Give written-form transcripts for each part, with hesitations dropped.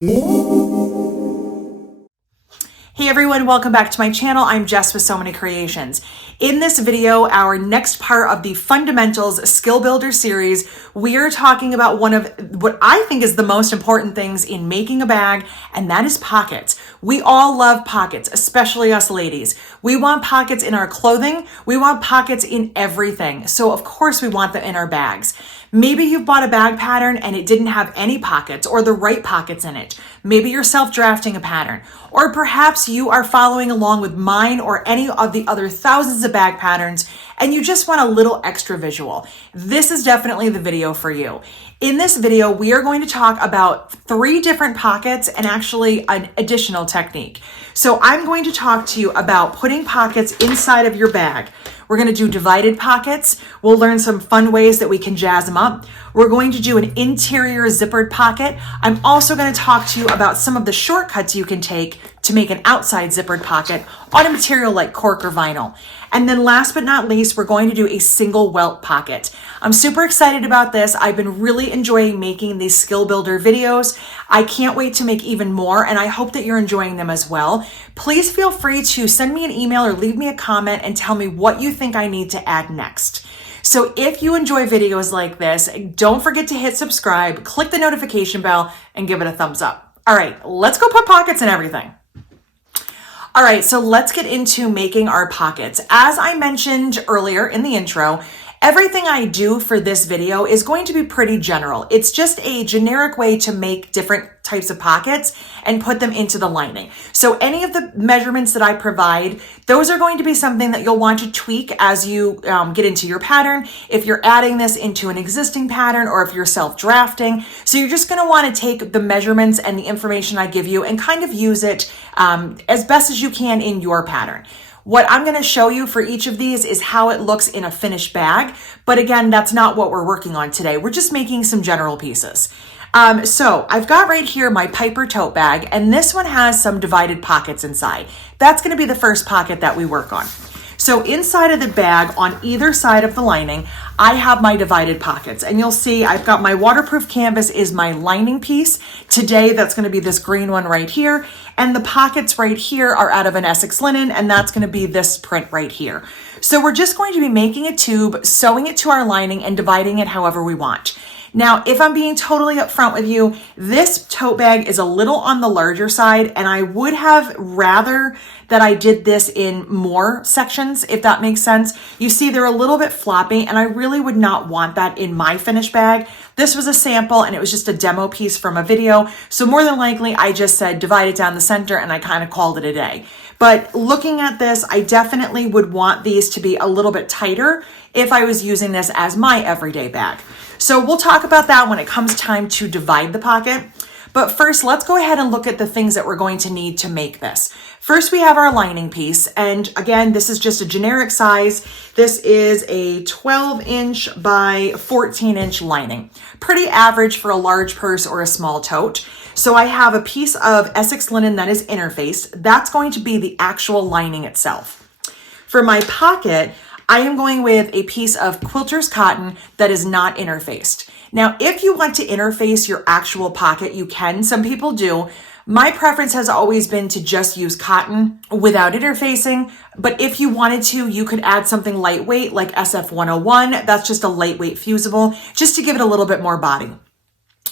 Hey everyone, welcome back to my channel. I'm Jess with So Many Creations. In this video, our next part of the Fundamentals Skill Builder series, we are talking about one of what I think is the most important things in making a bag, and that is pockets. We all love pockets, especially us ladies. We want pockets in our clothing. We want pockets in everything. So of course we want them in our bags. Maybe you've bought a bag pattern and it didn't have any pockets or the right pockets in it. Maybe you're self-drafting a pattern, or perhaps you are following along with mine or any of the other thousands of bag patterns and you just want a little extra visual. This is definitely the video for you. In this video, we are going to talk about 3 different pockets and actually an additional technique. So I'm going to talk to you about putting pockets inside of your bag. We're going to do divided pockets. We'll learn some fun ways that we can jazz them up. We're going to do an interior zippered pocket. I'm also going to talk to you about some of the shortcuts you can take to make an outside zippered pocket on a material like cork or vinyl. And then last but not least, we're going to do a single welt pocket. I'm super excited about this. I've been really enjoying making these skill builder videos. I can't wait to make even more, and I hope that you're enjoying them as well. Please feel free to send me an email or leave me a comment and tell me what you think I need to add next. So if you enjoy videos like this, don't forget to hit subscribe, click the notification bell, and give it a thumbs up. All right, let's go put pockets in everything. All right, so let's get into making our pockets. As I mentioned earlier in the intro, everything I do for this video is going to be pretty general. It's just a generic way to make different types of pockets and put them into the lining. So any of the measurements that I provide, those are going to be something that you'll want to tweak as you get into your pattern. If you're adding this into an existing pattern or if you're self-drafting. So you're just going to want to take the measurements and the information I give you and kind of use it as best as you can in your pattern. What I'm going to show you for each of these is how it looks in a finished bag. But again, that's not what we're working on today. We're just making some general pieces. So I've got right here my Piper tote bag, and this one has some divided pockets inside. That's going to be the first pocket that we work on. So inside of the bag, on either side of the lining, I have my divided pockets, and you'll see I've got my waterproof canvas is my lining piece. Today, that's going to be this green one right here, and the pockets right here are out of an Essex linen, and that's going to be this print right here. So we're just going to be making a tube, sewing it to our lining, and dividing it however we want. Now, if I'm being totally upfront with you, this tote bag is a little on the larger side, and I would have rather that I did this in more sections, if that makes sense. You see, they're a little bit floppy, and I really would not want that in my finished bag. This was a sample, and it was just a demo piece from a video, so more than likely, I just said divide it down the center, and I kind of called it a day. But looking at this, I definitely would want these to be a little bit tighter if I was using this as my everyday bag. So we'll talk about that when it comes time to divide the pocket. But first, let's go ahead and look at the things that we're going to need to make this. First, we have our lining piece. And again, this is just a generic size. This is a 12-inch by 14-inch lining. Pretty average for a large purse or a small tote. So I have a piece of Essex linen that is interfaced. That's going to be the actual lining itself. For my pocket, I am going with a piece of quilter's cotton that is not interfaced. Now, if you want to interface your actual pocket, you can. Some people do. My preference has always been to just use cotton without interfacing. But if you wanted to, you could add something lightweight like SF101. That's just a lightweight fusible, just to give it a little bit more body.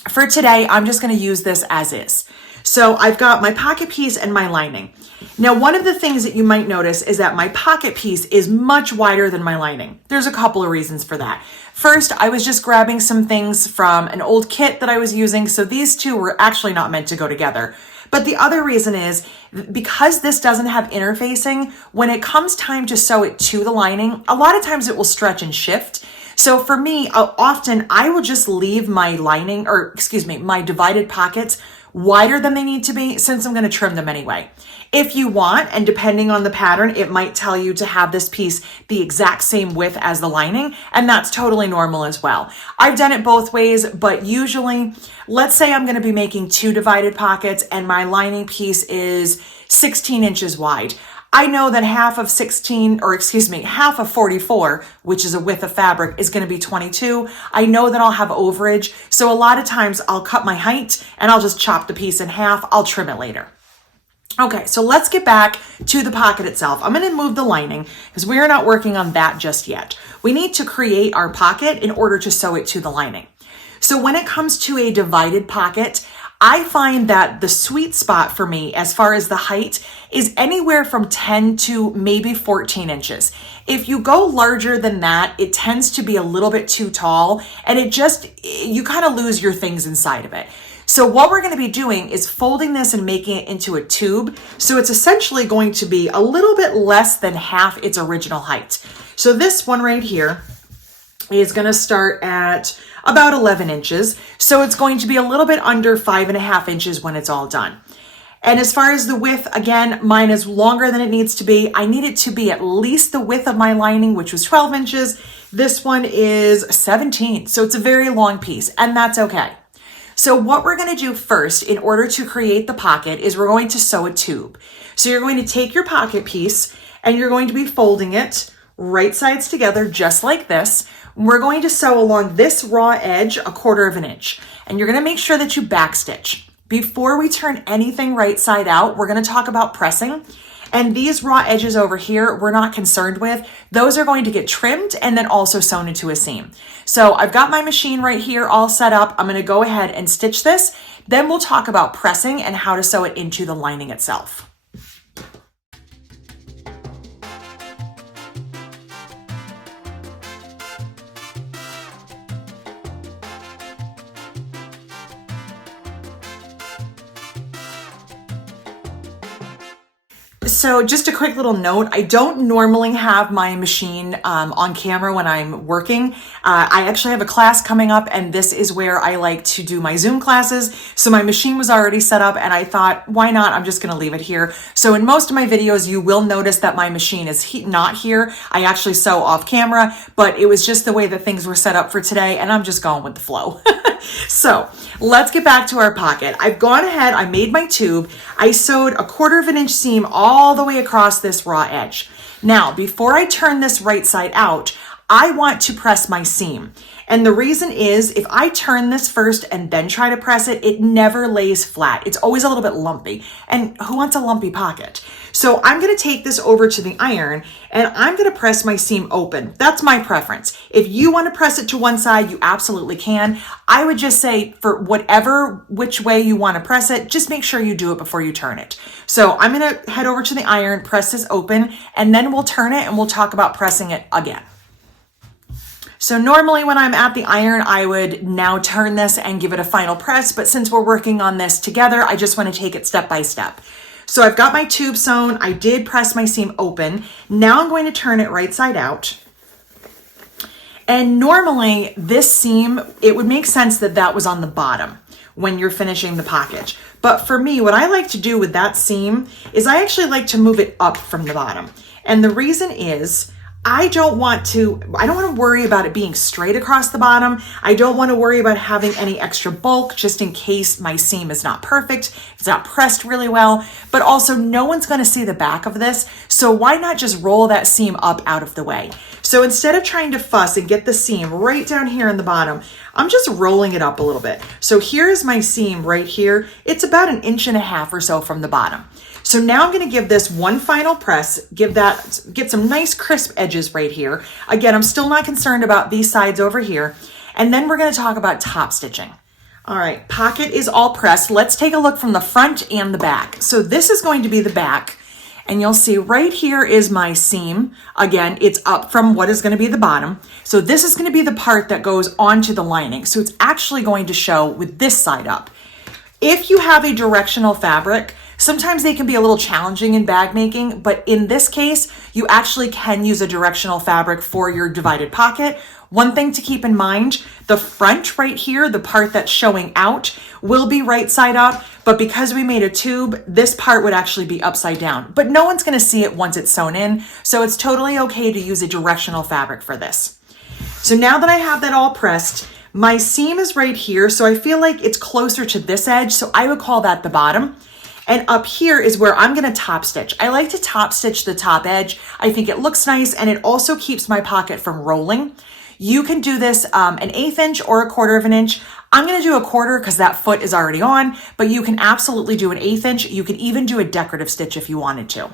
For today, I'm just going to use this as is. So I've got my pocket piece and my lining. Now, one of the things that you might notice is that my pocket piece is much wider than my lining. There's a couple of reasons for that. First, I was just grabbing some things from an old kit that I was using, so these two were actually not meant to go together. But the other reason is because this doesn't have interfacing, when it comes time to sew it to the lining, a lot of times it will stretch and shift. So for me, often I will just leave my lining, or excuse me, my divided pockets wider than they need to be since I'm going to trim them anyway. If you want, and depending on the pattern, it might tell you to have this piece the exact same width as the lining, and that's totally normal as well. I've done it both ways, but usually, let's say I'm going to be making 2 divided pockets and my lining piece is 16 inches wide. I know that half of 16, or excuse me, half of 44, which is a width of fabric, is going to be 22. I know that I'll have overage. So a lot of times I'll cut my height and I'll just chop the piece in half. I'll trim it later. Okay, so let's get back to the pocket itself. I'm going to move the lining because we're not working on that just yet. We need to create our pocket in order to sew it to the lining. So when it comes to a divided pocket, I find that the sweet spot for me as far as the height is anywhere from 10 to maybe 14 inches. If you go larger than that, it tends to be a little bit too tall and you kind of lose your things inside of it. So what we're going to be doing is folding this and making it into a tube. So it's essentially going to be a little bit less than half its original height. So this one right here is going to start at about 11 inches. So it's going to be a little bit under 5.5 inches when it's all done. And as far as the width, again, mine is longer than it needs to be. I need it to be at least the width of my lining, which was 12 inches. This one is 17. So it's a very long piece, and that's okay. So what we're going to do first in order to create the pocket is we're going to sew a tube. So you're going to take your pocket piece and you're going to be folding it right sides together just like this. We're going to sew along this raw edge 1/4 inch, and you're going to make sure that you backstitch. Before we turn anything right side out, we're going to talk about pressing. And these raw edges over here, we're not concerned with. Those are going to get trimmed and then also sewn into a seam. So I've got my machine right here all set up. I'm going to go ahead and stitch this. Then we'll talk about pressing and how to sew it into the lining itself. So just a quick little note, I don't normally have my machine on camera when I'm working. I actually have a class coming up and this is where I like to do my Zoom classes. So my machine was already set up and I thought, why not? I'm just gonna leave it here. So in most of my videos, you will notice that my machine is not here. I actually sew off camera, but it was just the way that things were set up for today and I'm just going with the flow. So let's get back to our pocket. I've gone ahead, I made my tube. I sewed 1/4 inch seam all the way across this raw edge. Now, before I turn this right side out, I want to press my seam. And the reason is if I turn this first and then try to press it, it never lays flat. It's always a little bit lumpy. And who wants a lumpy pocket? So I'm going to take this over to the iron and I'm going to press my seam open. That's my preference. If you want to press it to one side, you absolutely can. I would just say for which way you want to press it, just make sure you do it before you turn it. So I'm going to head over to the iron, press this open, and then we'll turn it and we'll talk about pressing it again. So normally when I'm at the iron, I would now turn this and give it a final press, but since we're working on this together, I just want to take it step by step. So I've got my tube sewn, I did press my seam open. Now I'm going to turn it right side out. And normally this seam, it would make sense that that was on the bottom when you're finishing the pocket. But for me, what I like to do with that seam is I actually like to move it up from the bottom. And the reason is, I don't want to worry about it being straight across the bottom. I don't want to worry about having any extra bulk just in case my seam is not perfect, it's not pressed really well, but also no one's going to see the back of this. So why not just roll that seam up out of the way? So instead of trying to fuss and get the seam right down here in the bottom, I'm just rolling it up a little bit. So here's my seam right here. It's about 1.5 inches or so from the bottom. So now I'm going to give this one final press, get some nice crisp edges right here. Again, I'm still not concerned about these sides over here. And then we're going to talk about top stitching. All right, pocket is all pressed. Let's take a look from the front and the back. So this is going to be the back. And you'll see right here is my seam. Again, it's up from what is going to be the bottom. So this is going to be the part that goes onto the lining. So it's actually going to show with this side up. If you have a directional fabric, sometimes they can be a little challenging in bag making, but in this case, you actually can use a directional fabric for your divided pocket. One thing to keep in mind, the front right here, the part that's showing out, will be right side up, but because we made a tube, this part would actually be upside down. But no one's gonna see it once it's sewn in, so it's totally okay to use a directional fabric for this. So now that I have that all pressed, my seam is right here, so I feel like it's closer to this edge, so I would call that the bottom. And up here is where I'm gonna top stitch. I like to top stitch the top edge. I think it looks nice and it also keeps my pocket from rolling. You can do this an 1/8 inch or a 1/4 of an inch. I'm gonna do a 1/4 because that foot is already on, but you can absolutely do an 1/8 inch. You can even do a decorative stitch if you wanted to.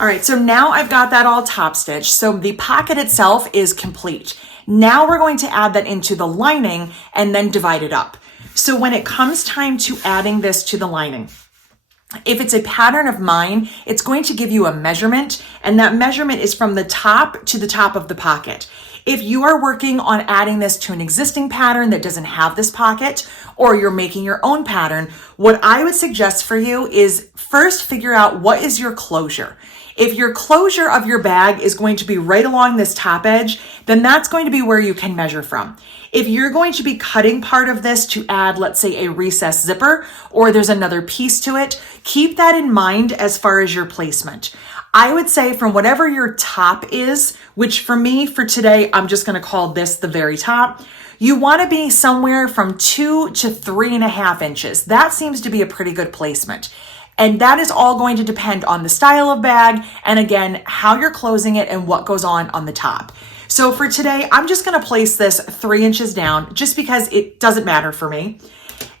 All right, so now I've got that all top stitched. So the pocket itself is complete. Now we're going to add that into the lining and then divide it up. So when it comes time to adding this to the lining, if it's a pattern of mine, it's going to give you a measurement, and that measurement is from the top to the top of the pocket. If you are working on adding this to an existing pattern that doesn't have this pocket, or you're making your own pattern, what I would suggest for you is first figure out what is your closure. If your closure of your bag is going to be right along this top edge, then that's going to be where you can measure from. If you're going to be cutting part of this to add, let's say, a recessed zipper, or there's another piece to it, keep that in mind as far as your placement. I would say from whatever your top is, which for me, for today, I'm just gonna call this the very top, you wanna be somewhere from 2 to 3.5 inches. That seems to be a pretty good placement. And that is all going to depend on the style of bag and again, how you're closing it and what goes on the top. So for today, I'm just gonna place this 3 inches down just because it doesn't matter for me.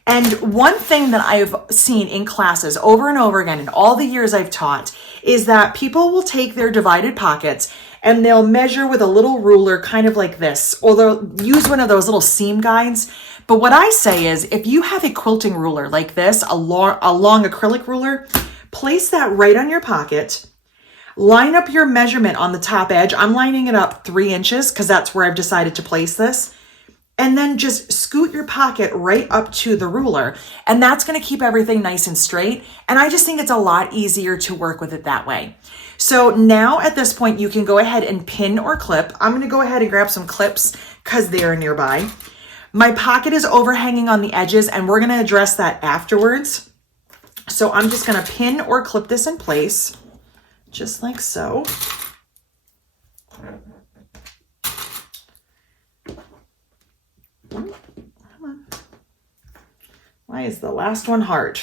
And one thing that I've seen in classes over and over again in all the years I've taught is that people will take their divided pockets and they'll measure with a little ruler kind of like this, or they'll use one of those little seam guides. But what I say is if you have a quilting ruler like this, a long acrylic ruler, place that right on your pocket, line up your measurement on the top edge. I'm lining it up 3 inches because that's where I've decided to place this. And then just scoot your pocket right up to the ruler. And that's gonna keep everything nice and straight. And I just think it's a lot easier to work with it that way. So now at this point, you can go ahead and pin or clip. I'm gonna go ahead and grab some clips because they are nearby. My pocket is overhanging on the edges and we're gonna address that afterwards. So I'm just gonna pin or clip this in place, just like so. Come on. Why is the last one hard?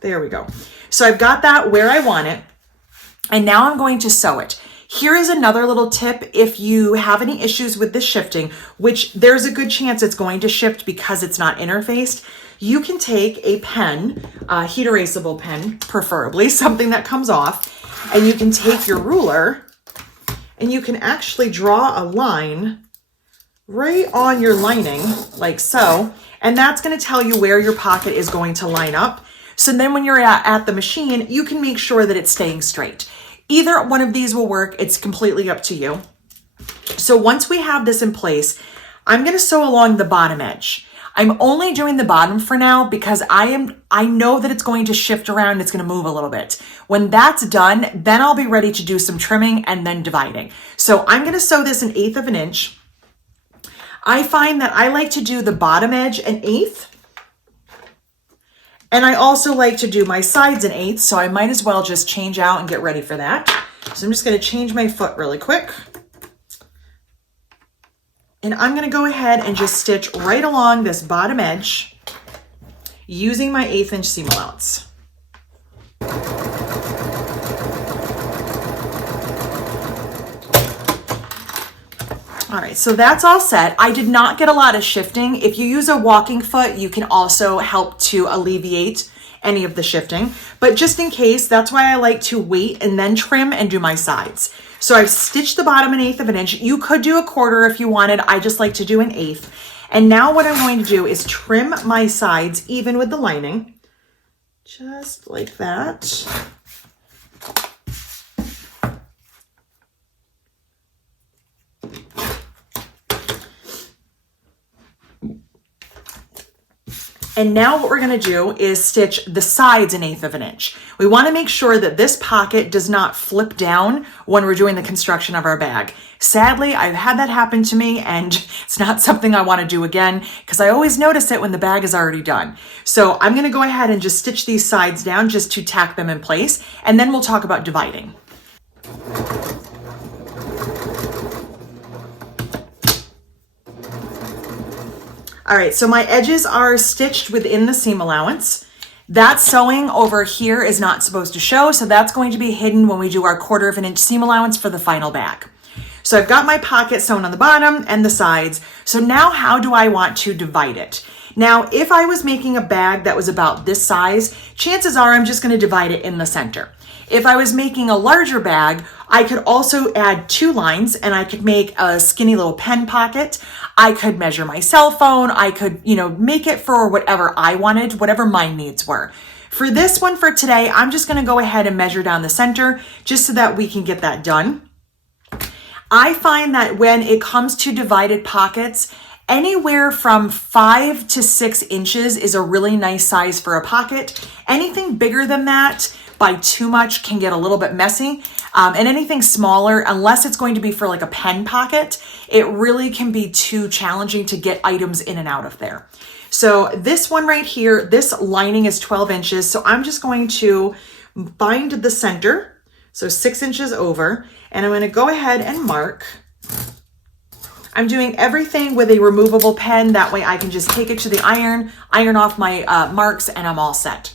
There we go. So I've got that where I want it. And now I'm going to sew it. Here is another little tip. If you have any issues with this shifting, which there's a good chance it's going to shift because it's not interfaced, you can take a pen, a heat erasable pen, preferably something that comes off, and you can take your ruler and you can actually draw a line right on your lining like so. And that's going to tell you where your pocket is going to line up. So then when you're at the machine, you can make sure that it's staying straight. Either one of these will work. It's completely up to you. So once we have this in place, I'm going to sew along the bottom edge. I'm only doing the bottom for now because I know that it's going to shift around. It's going to move a little bit. When that's done, then I'll be ready to do some trimming and then dividing. So I'm going to sew this 1/8 of an inch. I find that I like to do the bottom edge 1/8. And I also like to do my sides 1/8, so I might as well just change out and get ready for that. So I'm just gonna change my foot really quick. And I'm gonna go ahead and just stitch right along this bottom edge using my 1/8 inch seam allowance. All right, so that's all set. I did not get a lot of shifting. If you use a walking foot, you can also help to alleviate any of the shifting. But just in case, that's why I like to wait and then trim and do my sides. So I've stitched the bottom 1/8 of an inch. You could do a 1/4 if you wanted. I just like to do 1/8. And now what I'm going to do is trim my sides even with the lining, just like that. And now what we're gonna do is stitch the sides 1/8 of an inch. We wanna make sure that this pocket does not flip down when we're doing the construction of our bag. Sadly, I've had that happen to me and it's not something I wanna do again because I always notice it when the bag is already done. So I'm gonna go ahead and just stitch these sides down just to tack them in place, and then we'll talk about dividing. All right, so my edges are stitched within the seam allowance. That sewing over here is not supposed to show, so that's going to be hidden when we do our 1/4 inch seam allowance for the final bag. So I've got my pocket sewn on the bottom and the sides. So now how do I want to divide it? Now, if I was making a bag that was about this size, chances are I'm just going to divide it in the center. If I was making a larger bag, I could also add 2 lines and I could make a skinny little pen pocket. I could measure my cell phone. I could, make it for whatever I wanted, whatever my needs were. For this one for today, I'm just going to go ahead and measure down the center just so that we can get that done. I find that when it comes to divided pockets, anywhere from 5 to 6 inches is a really nice size for a pocket. Anything bigger than that by too much can get a little bit messy. And anything smaller, unless it's going to be for like a pen pocket, it really can be too challenging to get items in and out of there. So this one right here, this lining is 12 inches. So I'm just going to bind the center, so 6 inches over, and I'm going to go ahead and mark. I'm doing everything with a removable pen. That way I can just take it to the iron off my marks, and I'm all set.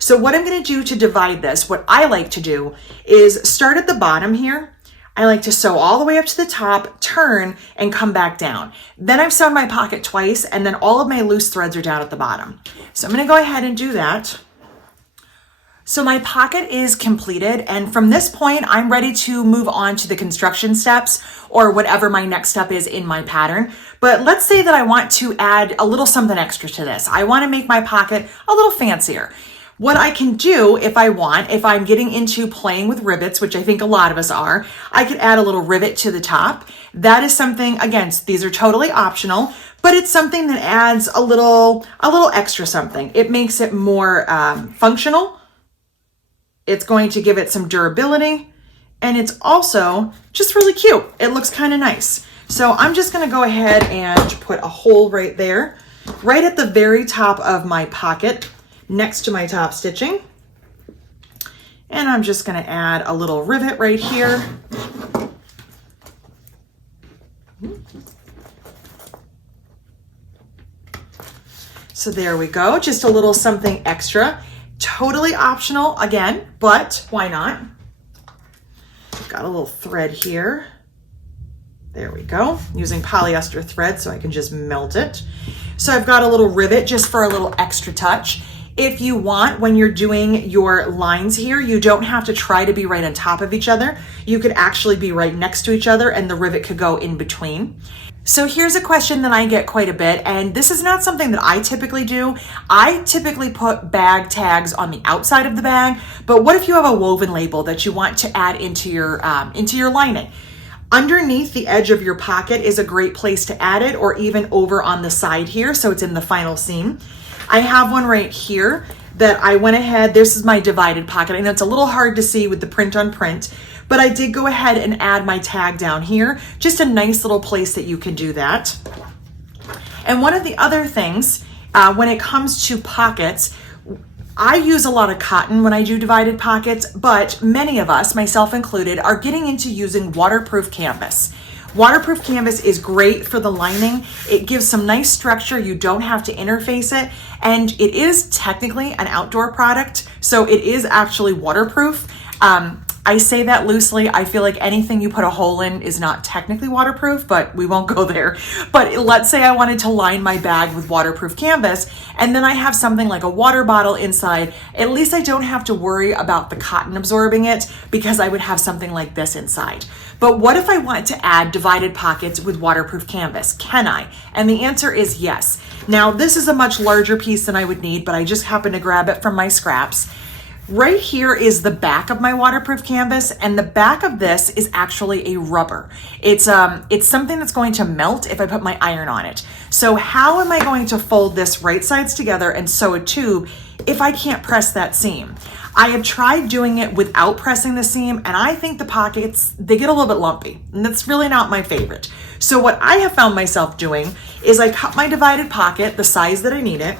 So what I'm going to do to divide this, what I like to do is start at the bottom here. I like to sew all the way up to the top, turn, and come back down. Then I've sewn my pocket twice, and then all of my loose threads are down at the bottom. So I'm going to go ahead and do that. So my pocket is completed, and from this point, I'm ready to move on to the construction steps or whatever my next step is in my pattern. But let's say that I want to add a little something extra to this. I want to make my pocket a little fancier. What I can do if I'm getting into playing with rivets, which I think a lot of us are, I could add a little rivet to the top. That is something, again, these are totally optional, but it's something that adds a little extra something. It makes it more functional. It's going to give it some durability, and it's also just really cute. It looks kind of nice. So I'm just going to go ahead and put a hole right there, right at the very top of my pocket, next to my top stitching. And I'm just going to add a little rivet right here. So there we go, just a little something extra. Totally optional again, but why not? Got a little thread here. There we go, using polyester thread so I can just melt it. So I've got a little rivet just for a little extra touch. If you want, when you're doing your lines here, you don't have to try to be right on top of each other. You could actually be right next to each other and the rivet could go in between. So here's a question that I get quite a bit, and this is not something that I typically do. I typically put bag tags on the outside of the bag, but what if you have a woven label that you want to add into your lining? Underneath the edge of your pocket is a great place to add it, or even over on the side here, so it's in the final seam. I have one right here that I went ahead, this is my divided pocket. I know it's a little hard to see with the print on print, but I did go ahead and add my tag down here. Just a nice little place that you can do that. And one of the other things, when it comes to pockets, I use a lot of cotton when I do divided pockets, but many of us, myself included, are getting into using waterproof canvas. Waterproof canvas is great for the lining. It gives some nice structure. You don't have to interface it. And it is technically an outdoor product, so it is actually waterproof. I say that loosely. I feel like anything you put a hole in is not technically waterproof, but we won't go there. But let's say I wanted to line my bag with waterproof canvas, and then I have something like a water bottle inside. At least I don't have to worry about the cotton absorbing it, because I would have something like this inside. But what if I want to add divided pockets with waterproof canvas? Can I? And the answer is yes. Now, this is a much larger piece than I would need, but I just happened to grab it from my scraps. Right here is the back of my waterproof canvas, and the back of this is actually a rubber. It's something that's going to melt if I put my iron on it. So how am I going to fold this right sides together and sew a tube if I can't press that seam? I have tried doing it without pressing the seam, and I think the pockets, they get a little bit lumpy, and that's really not my favorite. So what I have found myself doing is I cut my divided pocket the size that I need it,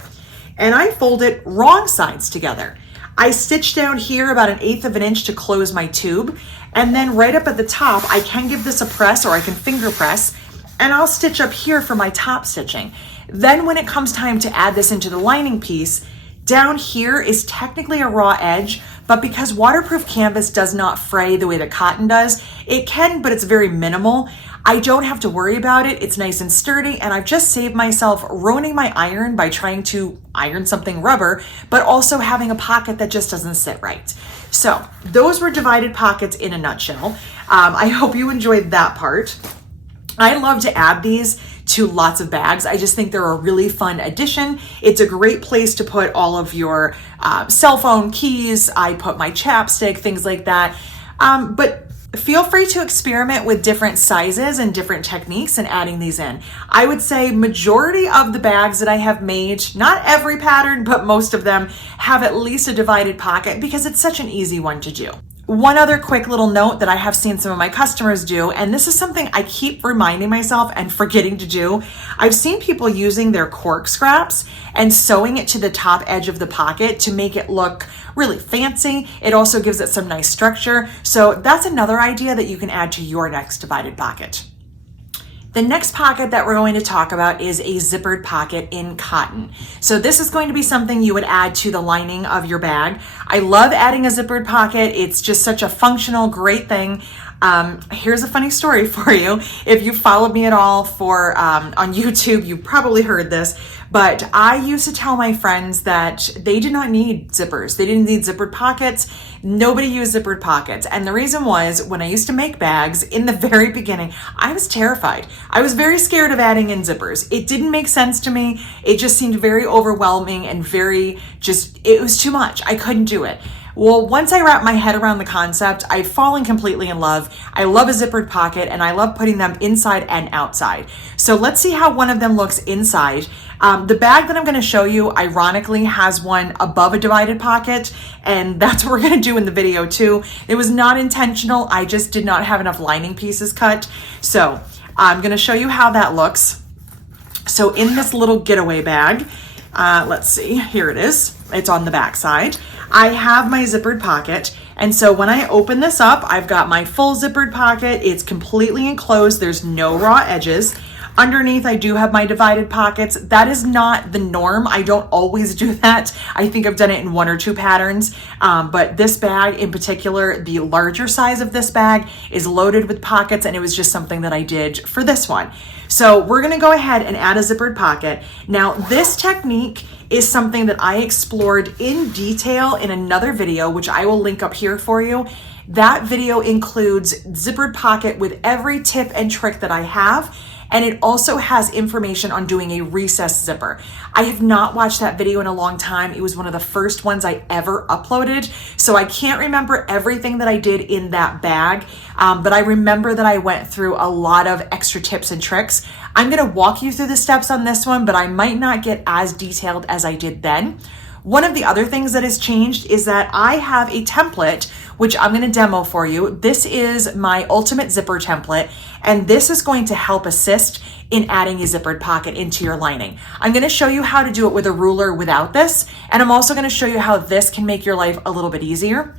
and I fold it wrong sides together. I stitch down here about 1/8 of an inch to close my tube, and then right up at the top, I can give this a press, or I can finger press, and I'll stitch up here for my top stitching. Then when it comes time to add this into the lining piece, down here is technically a raw edge, but because waterproof canvas does not fray the way that cotton does, it can, but it's very minimal. I don't have to worry about it. It's nice and sturdy, and I've just saved myself ruining my iron by trying to iron something rubber, but also having a pocket that just doesn't sit right. So those were divided pockets in a nutshell. I hope you enjoyed that part. I love to add these to lots of bags. I just think they're a really fun addition. It's a great place to put all of your cell phone keys. I put my chapstick, things like that. But feel free to experiment with different sizes and different techniques and adding these in. I would say majority of the bags that I have made, not every pattern, but most of them have at least a divided pocket because it's such an easy one to do. One other quick little note that I have seen some of my customers do, and this is something I keep reminding myself and forgetting to do. I've seen people using their cork scraps and sewing it to the top edge of the pocket to make it look really fancy. It also gives it some nice structure. So that's another idea that you can add to your next divided pocket. The next pocket that we're going to talk about is a zippered pocket in cotton. So this is going to be something you would add to the lining of your bag. I love adding a zippered pocket. It's just such a functional, great thing. Here's a funny story for you. If you followed me at all on YouTube, you probably heard this, but I used to tell my friends that they did not need zippers. They didn't need zippered pockets. Nobody used zippered pockets. And the reason was when I used to make bags in the very beginning, I was terrified. I was very scared of adding in zippers. It didn't make sense to me. It just seemed very overwhelming and it was too much. I couldn't do it. Well, once I wrap my head around the concept, I've fallen completely in love. I love a zippered pocket and I love putting them inside and outside. So let's see how one of them looks inside. The bag that I'm going to show you, ironically, has one above a divided pocket, and that's what we're going to do in the video too. It was not intentional. I just did not have enough lining pieces cut. So I'm going to show you how that looks. So in this little getaway bag, let's see, here it is. It's on the back side. I have my zippered pocket, and so when I open this up, I've got my full zippered pocket. It's completely enclosed. There's no raw edges. Underneath, I do have my divided pockets. That is not the norm. I don't always do that. I think I've done it in one or two patterns, but this bag in particular, the larger size of this bag is loaded with pockets, and it was just something that I did for this one. So we're gonna go ahead and add a zippered pocket. Now, this technique is something that I explored in detail in another video, which I will link up here for you. That video includes zippered pocket with every tip and trick that I have. And it also has information on doing a recessed zipper. I have not watched that video in a long time. It was one of the first ones I ever uploaded. So I can't remember everything that I did in that bag, but I remember that I went through a lot of extra tips and tricks. I'm gonna walk you through the steps on this one, but I might not get as detailed as I did then. One of the other things that has changed is that I have a template, which I'm gonna demo for you. This is my ultimate zipper template, and this is going to help assist in adding a zippered pocket into your lining. I'm gonna show you how to do it with a ruler without this, and I'm also gonna show you how this can make your life a little bit easier.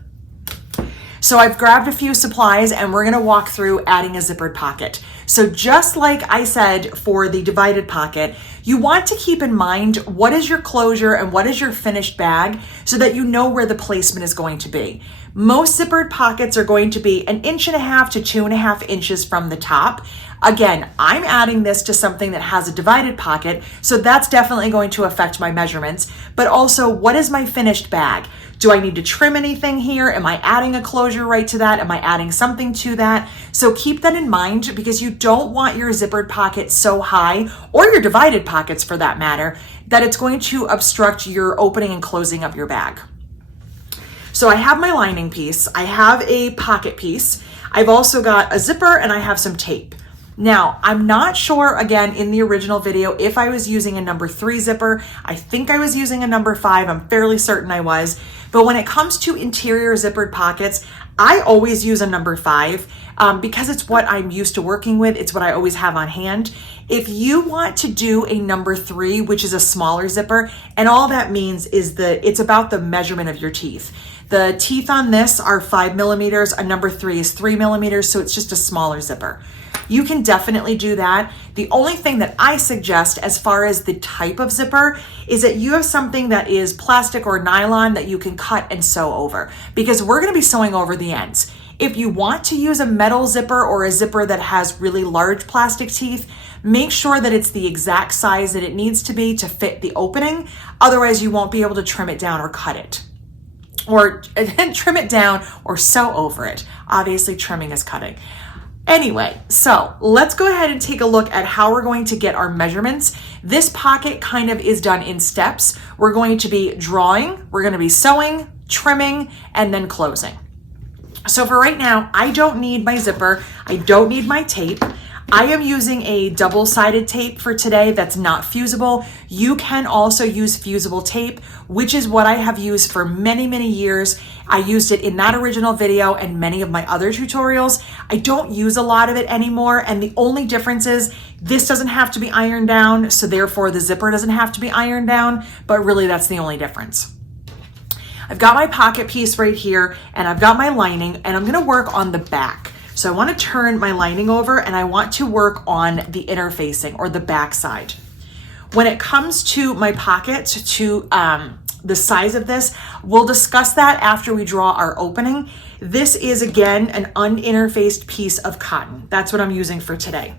So I've grabbed a few supplies and we're gonna walk through adding a zippered pocket. So just like I said for the divided pocket, you want to keep in mind what is your closure and what is your finished bag so that you know where the placement is going to be. Most zippered pockets are going to be 1.5 to 2.5 inches from the top. Again, I'm adding this to something that has a divided pocket, so that's definitely going to affect my measurements, but also what is my finished bag? Do I need to trim anything here? Am I adding a closure right to that? Am I adding something to that? So keep that in mind because you don't want your zippered pocket so high, or your divided pockets for that matter, that it's going to obstruct your opening and closing of your bag. So I have my lining piece, I have a pocket piece, I've also got a zipper, and I have some tape. Now, I'm not sure, again, in the original video, if I was using a number 3 zipper. I think I was using a number 5. I'm fairly certain I was. But when it comes to interior zippered pockets, I always use a number 5 because it's what I'm used to working with. It's what I always have on hand. If you want to do a number 3, which is a smaller zipper, and all that means is it's about the measurement of your teeth. The teeth on this are 5 millimeters. A number 3 is 3 millimeters, so it's just a smaller zipper. you can definitely do that. The only thing that I suggest as far as the type of zipper is that you have something that is plastic or nylon that you can cut and sew over, because we're going to be sewing over the ends. If you want to use a metal zipper or a zipper that has really large plastic teeth, make sure that it's the exact size that it needs to be to fit the opening. Otherwise, you won't be able to trim it down or cut it. Or trim it down or sew over it. Obviously, trimming is cutting. Anyway, so let's go ahead and take a look at how we're going to get our measurements. This pocket kind of is done in steps. We're going to be drawing, we're going to be sewing, trimming, and then closing. So for right now, I don't need my zipper. I don't need my tape. I am using a double-sided tape for today that's not fusible. You can also use fusible tape, which is what I have used for many, many years. I used it in that original video and many of my other tutorials. I don't use a lot of it anymore, and the only difference is this doesn't have to be ironed down, so therefore the zipper doesn't have to be ironed down, but really that's the only difference. I've got my pocket piece right here, and I've got my lining, and I'm gonna work on the back. So I want to turn my lining over and I want to work on the interfacing or the back side. When it comes to my pocket, to the size of this, we'll discuss that after we draw our opening. This is again an uninterfaced piece of cotton. That's what I'm using for today.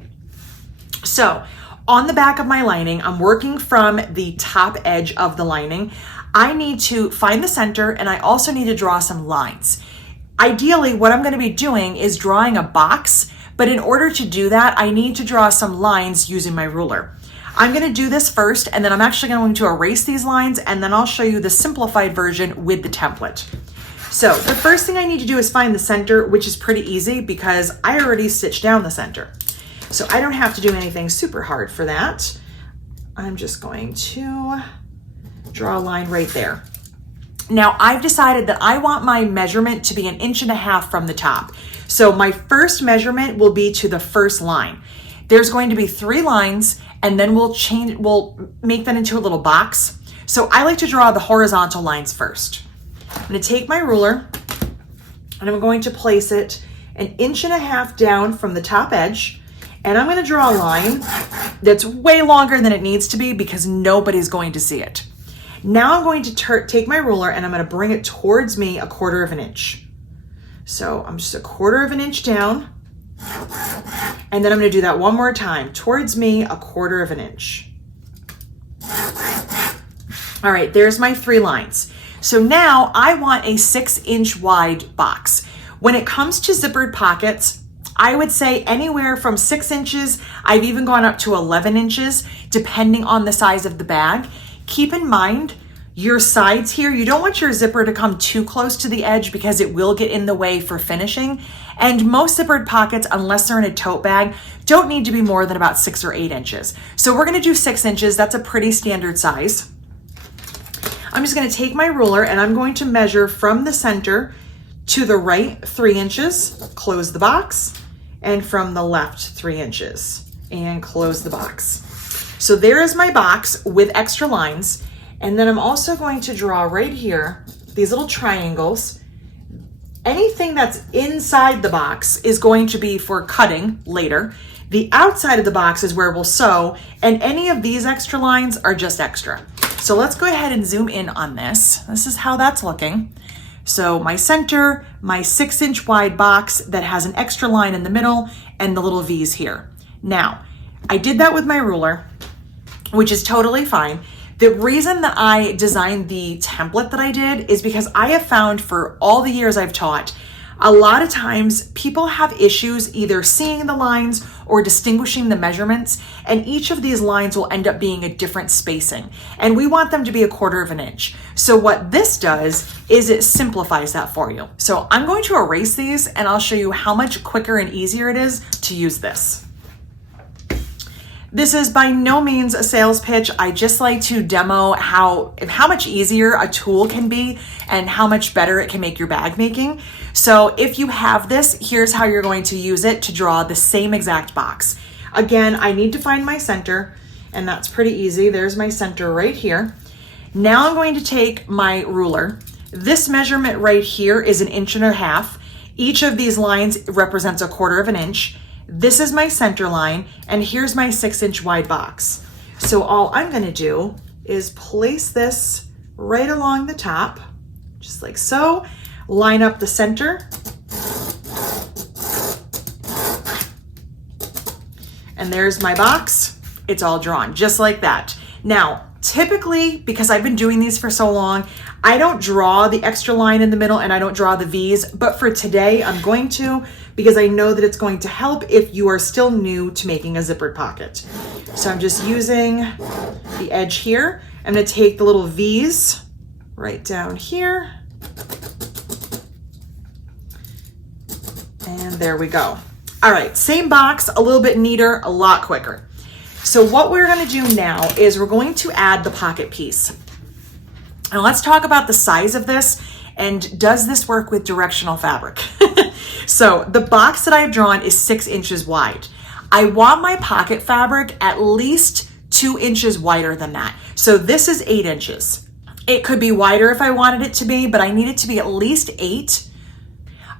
So on the back of my lining, I'm working from the top edge of the lining. I need to find the center, and I also need to draw some lines. Ideally, what I'm going to be doing is drawing a box, but in order to do that, I need to draw some lines using my ruler. I'm going to do this first, and then I'm actually going to erase these lines, and then I'll show you the simplified version with the template. So the first thing I need to do is find the center, which is pretty easy because I already stitched down the center. So I don't have to do anything super hard for that. I'm just going to draw a line right there. Now I've decided that I want my measurement to be 1.5 inches from the top. So my first measurement will be to the first line. There's going to be 3 lines, and then we'll make that into a little box. So I like to draw the horizontal lines first. I'm going to take my ruler and I'm going to place it 1.5 inches down from the top edge. And I'm going to draw a line that's way longer than it needs to be because nobody's going to see it. Now I'm going to take my ruler and I'm going to bring it towards me 1/4 inch. So I'm just 1/4 inch down. And then I'm going to do that one more time. Towards me 1/4 inch. All right, there's my 3 lines. So now I want a 6-inch wide box. When it comes to zippered pockets, I would say anywhere from 6 inches. I've even gone up to 11 inches, depending on the size of the bag. Keep in mind your sides here. You don't want your zipper to come too close to the edge because it will get in the way for finishing. And most zippered pockets, unless they're in a tote bag, don't need to be more than about 6 or 8 inches. So we're going to do 6 inches. That's a pretty standard size. I'm just going to take my ruler and I'm going to measure from the center to the right 3 inches, close the box, and from the left 3 inches and close the box. So there is my box with extra lines. And then I'm also going to draw right here these little triangles. Anything that's inside the box is going to be for cutting later. The outside of the box is where we'll sew, and any of these extra lines are just extra. So let's go ahead and zoom in on this. This is how that's looking. So my center, my 6-inch wide box that has an extra line in the middle, and the little V's here. Now, I did that with my ruler, which is totally fine. The reason that I designed the template that I did is because I have found for all the years I've taught, a lot of times people have issues either seeing the lines or distinguishing the measurements, and each of these lines will end up being a different spacing, and we want them to be 1/4 inch. So what this does is it simplifies that for you. So I'm going to erase these and I'll show you how much quicker and easier it is to use this. This is by no means a sales pitch. I just like to demo how much easier a tool can be and how much better it can make your bag making. So if you have this, here's how you're going to use it to draw the same exact box. Again, I need to find my center, and that's pretty easy. There's my center right here. Now I'm going to take my ruler. This measurement right here is 1.5 inches. Each of these lines represents 1/4 inch. This is my center line, and here's my 6-inch wide box. So all I'm gonna do is place this right along the top, just like so, line up the center, and there's my box. It's all drawn, just like that. Now, typically, because I've been doing these for so long, I don't draw the extra line in the middle and I don't draw the V's, but for today, I'm going to, because I know that it's going to help if you are still new to making a zippered pocket. So I'm just using the edge here. I'm gonna take the little V's right down here. And there we go. All right, same box, a little bit neater, a lot quicker. So what we're gonna do now is we're going to add the pocket piece. Now let's talk about the size of this and does this work with directional fabric? So the box that I've drawn is 6 inches wide. I want my pocket fabric at least 2 inches wider than that. So this is 8 inches. It could be wider if I wanted it to be, but I need it to be at least 8.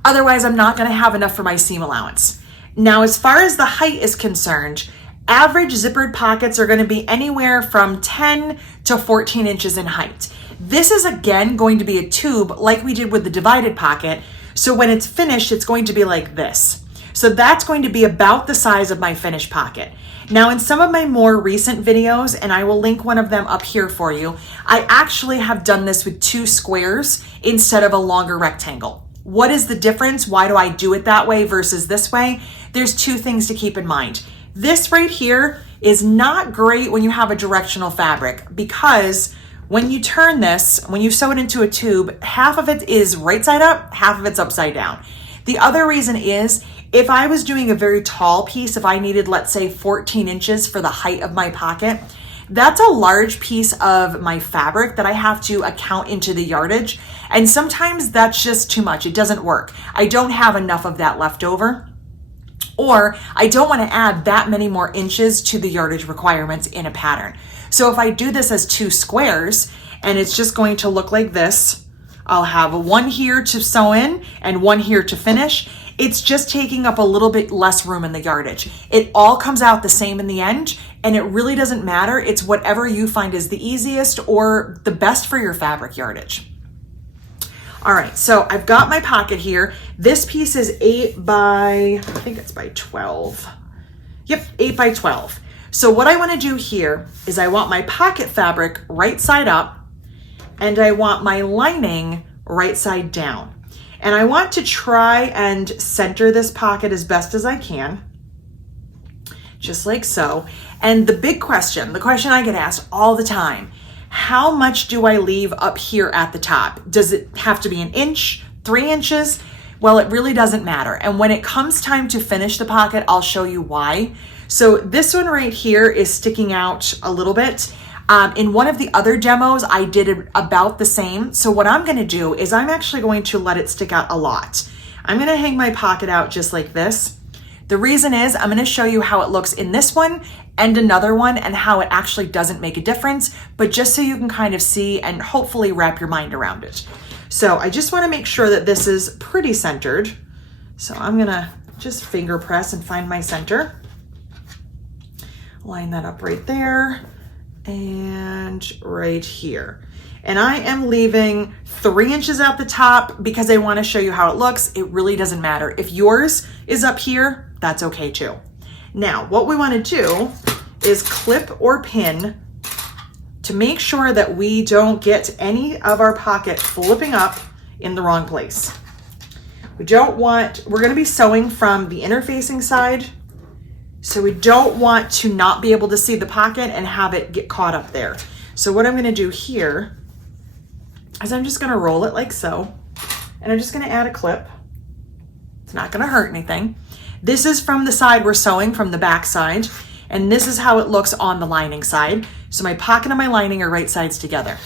Otherwise, I'm not gonna have enough for my seam allowance. Now, as far as the height is concerned, average zippered pockets are gonna be anywhere from 10 to 14 inches in height. This is again going to be a tube like we did with the divided pocket. So when it's finished, it's going to be like this. So that's going to be about the size of my finished pocket. Now in some of my more recent videos, and I will link one of them up here for you, I actually have done this with 2 squares instead of a longer rectangle. What is the difference? Why do I do it that way versus this way? There's 2 things to keep in mind. This right here is not great when you have a directional fabric because when you turn this, when you sew it into a tube, half of it is right side up, half of it's upside down. The other reason is if I was doing a very tall piece, if I needed, let's say 14 inches for the height of my pocket, that's a large piece of my fabric that I have to account into the yardage. And sometimes that's just too much. It doesn't work. I don't have enough of that left over. Or I don't want to add that many more inches to the yardage requirements in a pattern. So if I do this as 2 squares and it's just going to look like this, I'll have one here to sew in and one here to finish. It's just taking up a little bit less room in the yardage. It all comes out the same in the end, and it really doesn't matter. It's whatever you find is the easiest or the best for your fabric yardage. All right, so I've got my pocket here. This piece is 8 by, I think it's by 12. Yep, 8 by 12. So what I want to do here is I want my pocket fabric right side up and I want my lining right side down. And I want to try and center this pocket as best as I can, just like so. And the big question, the question I get asked all the time, how much do I leave up here at the top? Does it have to be 1 inch, 3 inches? Well, it really doesn't matter. And when it comes time to finish the pocket, I'll show you why. So this one right here is sticking out a little bit. In one of the other demos, I did it about the same. So what I'm gonna do is I'm actually going to let it stick out a lot. I'm gonna hang my pocket out just like this. The reason is I'm gonna show you how it looks in this one and another one and how it actually doesn't make a difference, but just so you can kind of see and hopefully wrap your mind around it. So I just wanna make sure that this is pretty centered. So I'm gonna just finger press and find my center. Line that up right there and right here. And I am leaving 3 inches at the top because I want to show you how it looks. It really doesn't matter. If yours is up here, that's okay too. Now, what we want to do is clip or pin to make sure that we don't get any of our pocket flipping up in the wrong place. We're going to be sewing from the interfacing side. So we don't want to not be able to see the pocket and have it get caught up there. So what I'm gonna do here is I'm just gonna roll it like so, and I'm just gonna add a clip. It's not gonna hurt anything. This is from the side we're sewing, from the back side, and this is how it looks on the lining side. So my pocket and my lining are right sides together.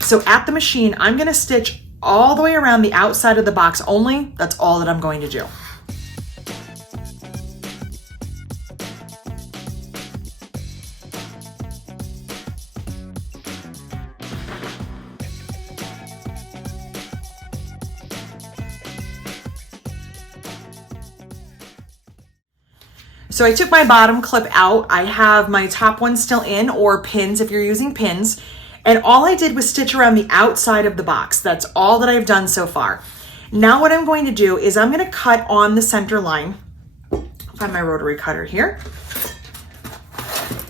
So at the machine, I'm gonna stitch all the way around the outside of the box only. That's all that I'm going to do. So I took my bottom clip out. I have my top one still in, or pins if you're using pins. And all I did was stitch around the outside of the box. That's all that I've done so far. Now what I'm going to do is I'm going to cut on the center line. Find my rotary cutter here.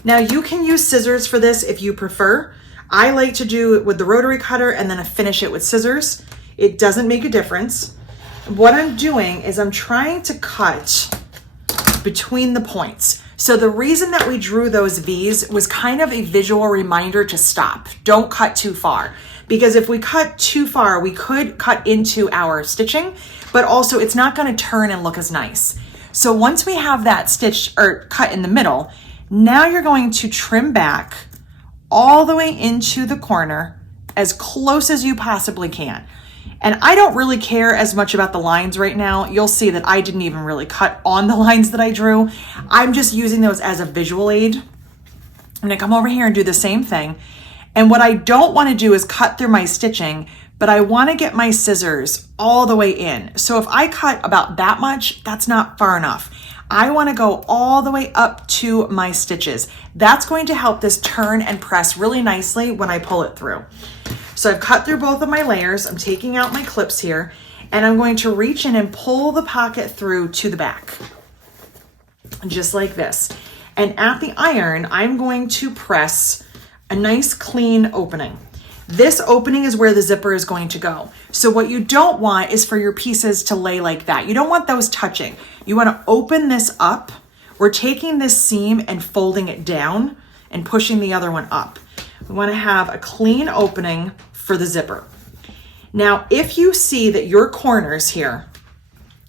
Now you can use scissors for this if you prefer. I like to do it with the rotary cutter and then finish it with scissors. It doesn't make a difference. What I'm doing is I'm trying to cut between the points. So the reason that we drew those V's was kind of a visual reminder to stop. Don't cut too far. Because if we cut too far, we could cut into our stitching, but also it's not going to turn and look as nice. So once we have that stitched or cut in the middle, now you're going to trim back all the way into the corner as close as you possibly can. And I don't really care as much about the lines right now. You'll see that I didn't even really cut on the lines that I drew. I'm just using those as a visual aid. I'm gonna come over here and do the same thing. And what I don't wanna do is cut through my stitching, but I wanna get my scissors all the way in. So if I cut about that much, that's not far enough. I wanna go all the way up to my stitches. That's going to help this turn and press really nicely when I pull it through. So I've cut through both of my layers. I'm taking out my clips here, and I'm going to reach in and pull the pocket through to the back, just like this. And at the iron, I'm going to press a nice clean opening. This opening is where the zipper is going to go. So what you don't want is for your pieces to lay like that. You don't want those touching. You want to open this up. We're taking this seam and folding it down and pushing the other one up. We want to have a clean opening for the zipper. Now, if you see that your corners here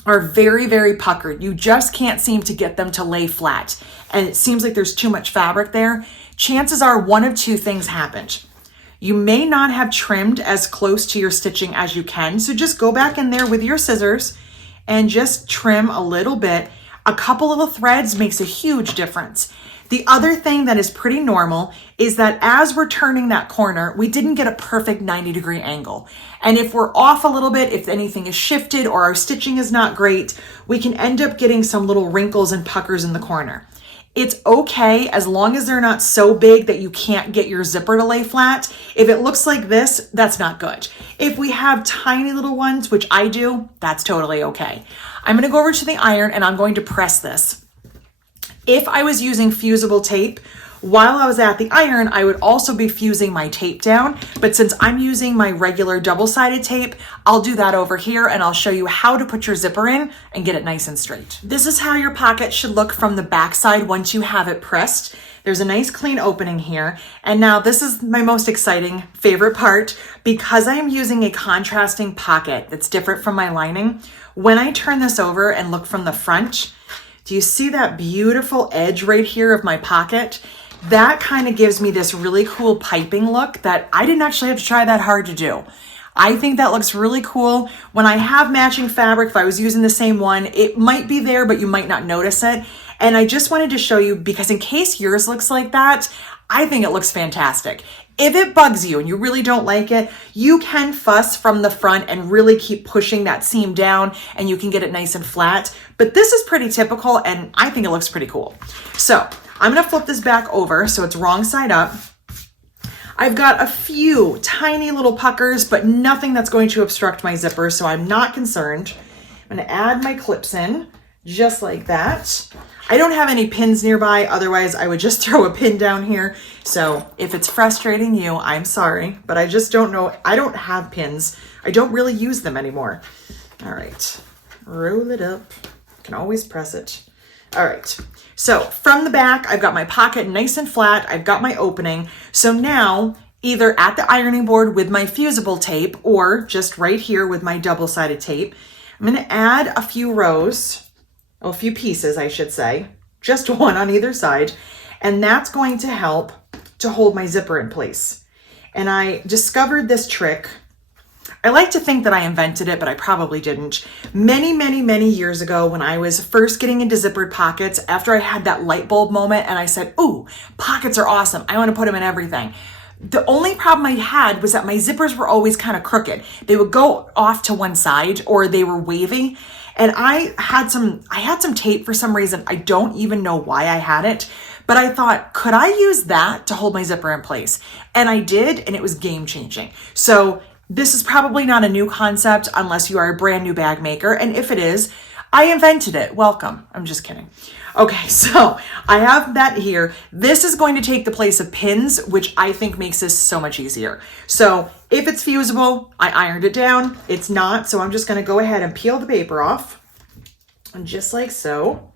are very, very puckered, you just can't seem to get them to lay flat, and it seems like there's too much fabric there, chances are one of two things happened. You may not have trimmed as close to your stitching as you can, so just go back in there with your scissors and just trim a little bit. A couple little threads makes a huge difference. The other thing that is pretty normal is that as we're turning that corner, we didn't get a perfect 90-degree angle. And if we're off a little bit, if anything is shifted or our stitching is not great, we can end up getting some little wrinkles and puckers in the corner. It's okay as long as they're not so big that you can't get your zipper to lay flat. If it looks like this, that's not good. If we have tiny little ones, which I do, that's totally okay. I'm gonna go over to the iron and I'm going to press this. If I was using fusible tape, while I was at the iron, I would also be fusing my tape down. But since I'm using my regular double-sided tape, I'll do that over here and I'll show you how to put your zipper in and get it nice and straight. This is how your pocket should look from the back side once you have it pressed. There's a nice clean opening here. And now this is my most exciting favorite part. Because I am using a contrasting pocket that's different from my lining, when I turn this over and look from the front, do you see that beautiful edge right here of my pocket? That kind of gives me this really cool piping look that I didn't actually have to try that hard to do. I think that looks really cool. When I have matching fabric, if I was using the same one, it might be there, but you might not notice it. And I just wanted to show you because in case yours looks like that, I think it looks fantastic. If it bugs you and you really don't like it, you can fuss from the front and really keep pushing that seam down and you can get it nice and flat. But this is pretty typical and I think it looks pretty cool. So I'm gonna flip this back over so it's wrong side up. I've got a few tiny little puckers, but nothing that's going to obstruct my zipper, so I'm not concerned. I'm gonna add my clips in just like that. I don't have any pins nearby, otherwise I would just throw a pin down here. So if it's frustrating you, I'm sorry, but I just don't know. I don't have pins. I don't really use them anymore. All right, roll it up. You can always press it. All right, so from the back, I've got my pocket nice and flat. I've got my opening. So now either at the ironing board with my fusible tape or just right here with my double-sided tape, I'm gonna add a few rows, a few pieces, I should say, just one on either side. And that's going to help to hold my zipper in place. And I discovered this trick. I like to think that I invented it, but I probably didn't. Many, many, many years ago when I was first getting into zippered pockets, after I had that light bulb moment and I said, ooh, pockets are awesome. I want to put them in everything. The only problem I had was that my zippers were always kind of crooked. They would go off to one side or they were wavy. And I had some tape for some reason. I don't even know why I had it, but I thought, could I use that to hold my zipper in place? And I did, and it was game changing. So this is probably not a new concept unless you are a brand new bag maker. And if it is, I invented it. Welcome. I'm just kidding. Okay, so I have that here. This is going to take the place of pins, which I think makes this so much easier. So if it's fusible, I ironed it down. It's not, so I'm just going to go ahead and peel the paper off, and just like so.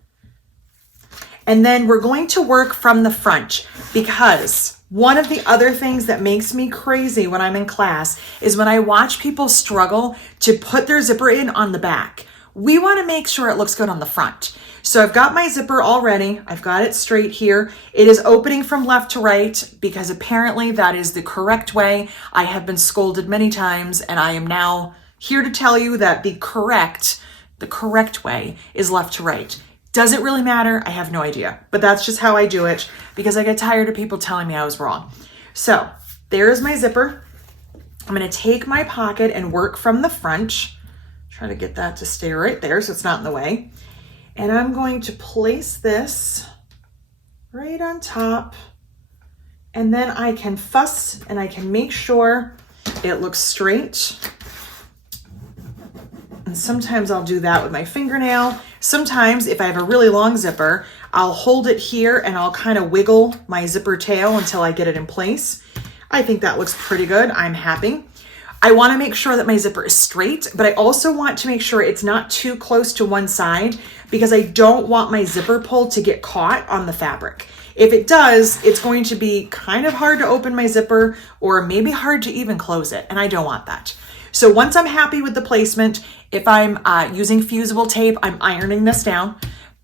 And then we're going to work from the front, because one of the other things that makes me crazy when I'm in class is when I watch people struggle to put their zipper in on the back. We want to make sure it looks good on the front. So I've got my zipper all ready. I've got it straight here. It is opening from left to right because apparently that is the correct way. I have been scolded many times, and I am now here to tell you that the correct way is left to right. Does it really matter? I have no idea, but that's just how I do it because I get tired of people telling me I was wrong. So there's my zipper. I'm going to take my pocket and work from the front. Try to get that to stay right there so it's not in the way. And I'm going to place this right on top, and then I can fuss and I can make sure it looks straight. And sometimes I'll do that with my fingernail. Sometimes if I have a really long zipper, I'll hold it here and I'll kind of wiggle my zipper tail until I get it in place. I think that looks pretty good. I'm happy. I want to make sure that my zipper is straight, but I also want to make sure it's not too close to one side because I don't want my zipper pull to get caught on the fabric. If it does, it's going to be kind of hard to open my zipper or maybe hard to even close it, and I don't want that. So once I'm happy with the placement, if I'm using fusible tape, I'm ironing this down.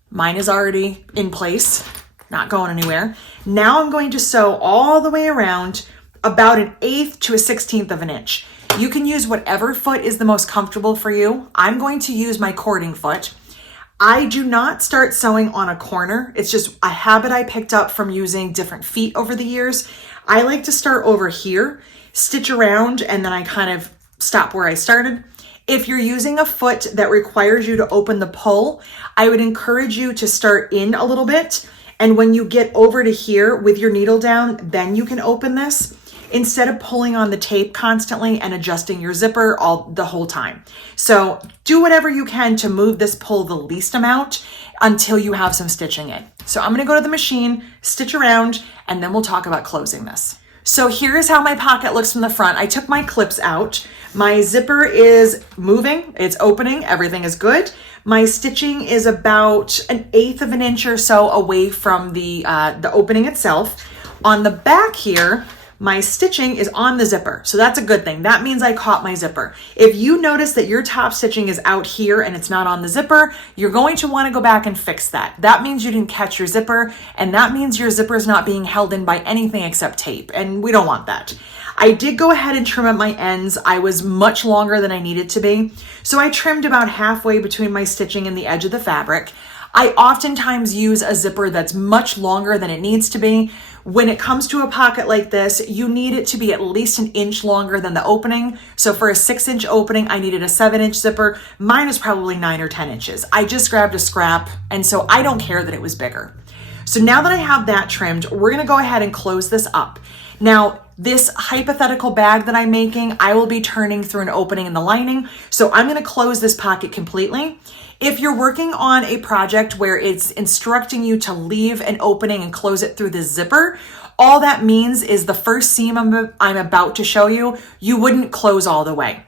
Mine is already in place, not going anywhere. Now I'm going to sew all the way around about 1/8 to 1/16 of an inch. You can use whatever foot is the most comfortable for you. I'm going to use my cording foot. I do not start sewing on a corner. It's just a habit I picked up from using different feet over the years. I like to start over here, stitch around, and then I kind of stop where I started. If you're using a foot that requires you to open the pull, I would encourage you to start in a little bit. And when you get over to here with your needle down, then you can open this instead of pulling on the tape constantly and adjusting your zipper the whole time. So do whatever you can to move this pull the least amount until you have some stitching in. So I'm going to go to the machine, stitch around, and then we'll talk about closing this. So here's how my pocket looks from the front. I took my clips out. My zipper is moving, it's opening, everything is good. My stitching is about 1/8 of an inch or so away from the opening itself. On the back here, my stitching is on the zipper. So that's a good thing. That means I caught my zipper. If you notice that your top stitching is out here and it's not on the zipper, you're going to want to go back and fix that. That means you didn't catch your zipper, and that means your zipper is not being held in by anything except tape, and we don't want that. I did go ahead and trim up my ends. I was much longer than I needed to be. So I trimmed about halfway between my stitching and the edge of the fabric. I oftentimes use a zipper that's much longer than it needs to be. When it comes to a pocket like this, you need it to be at least 1 inch longer than the opening. So for a 6-inch opening, I needed a 7-inch zipper. Mine is probably 9 or 10 inches. I just grabbed a scrap, and so I don't care that it was bigger. So now that I have that trimmed, we're gonna go ahead and close this up. Now, this hypothetical bag that I'm making, I will be turning through an opening in the lining. So I'm gonna close this pocket completely. If you're working on a project where it's instructing you to leave an opening and close it through the zipper, all that means is the first seam I'm about to show you, you wouldn't close all the way.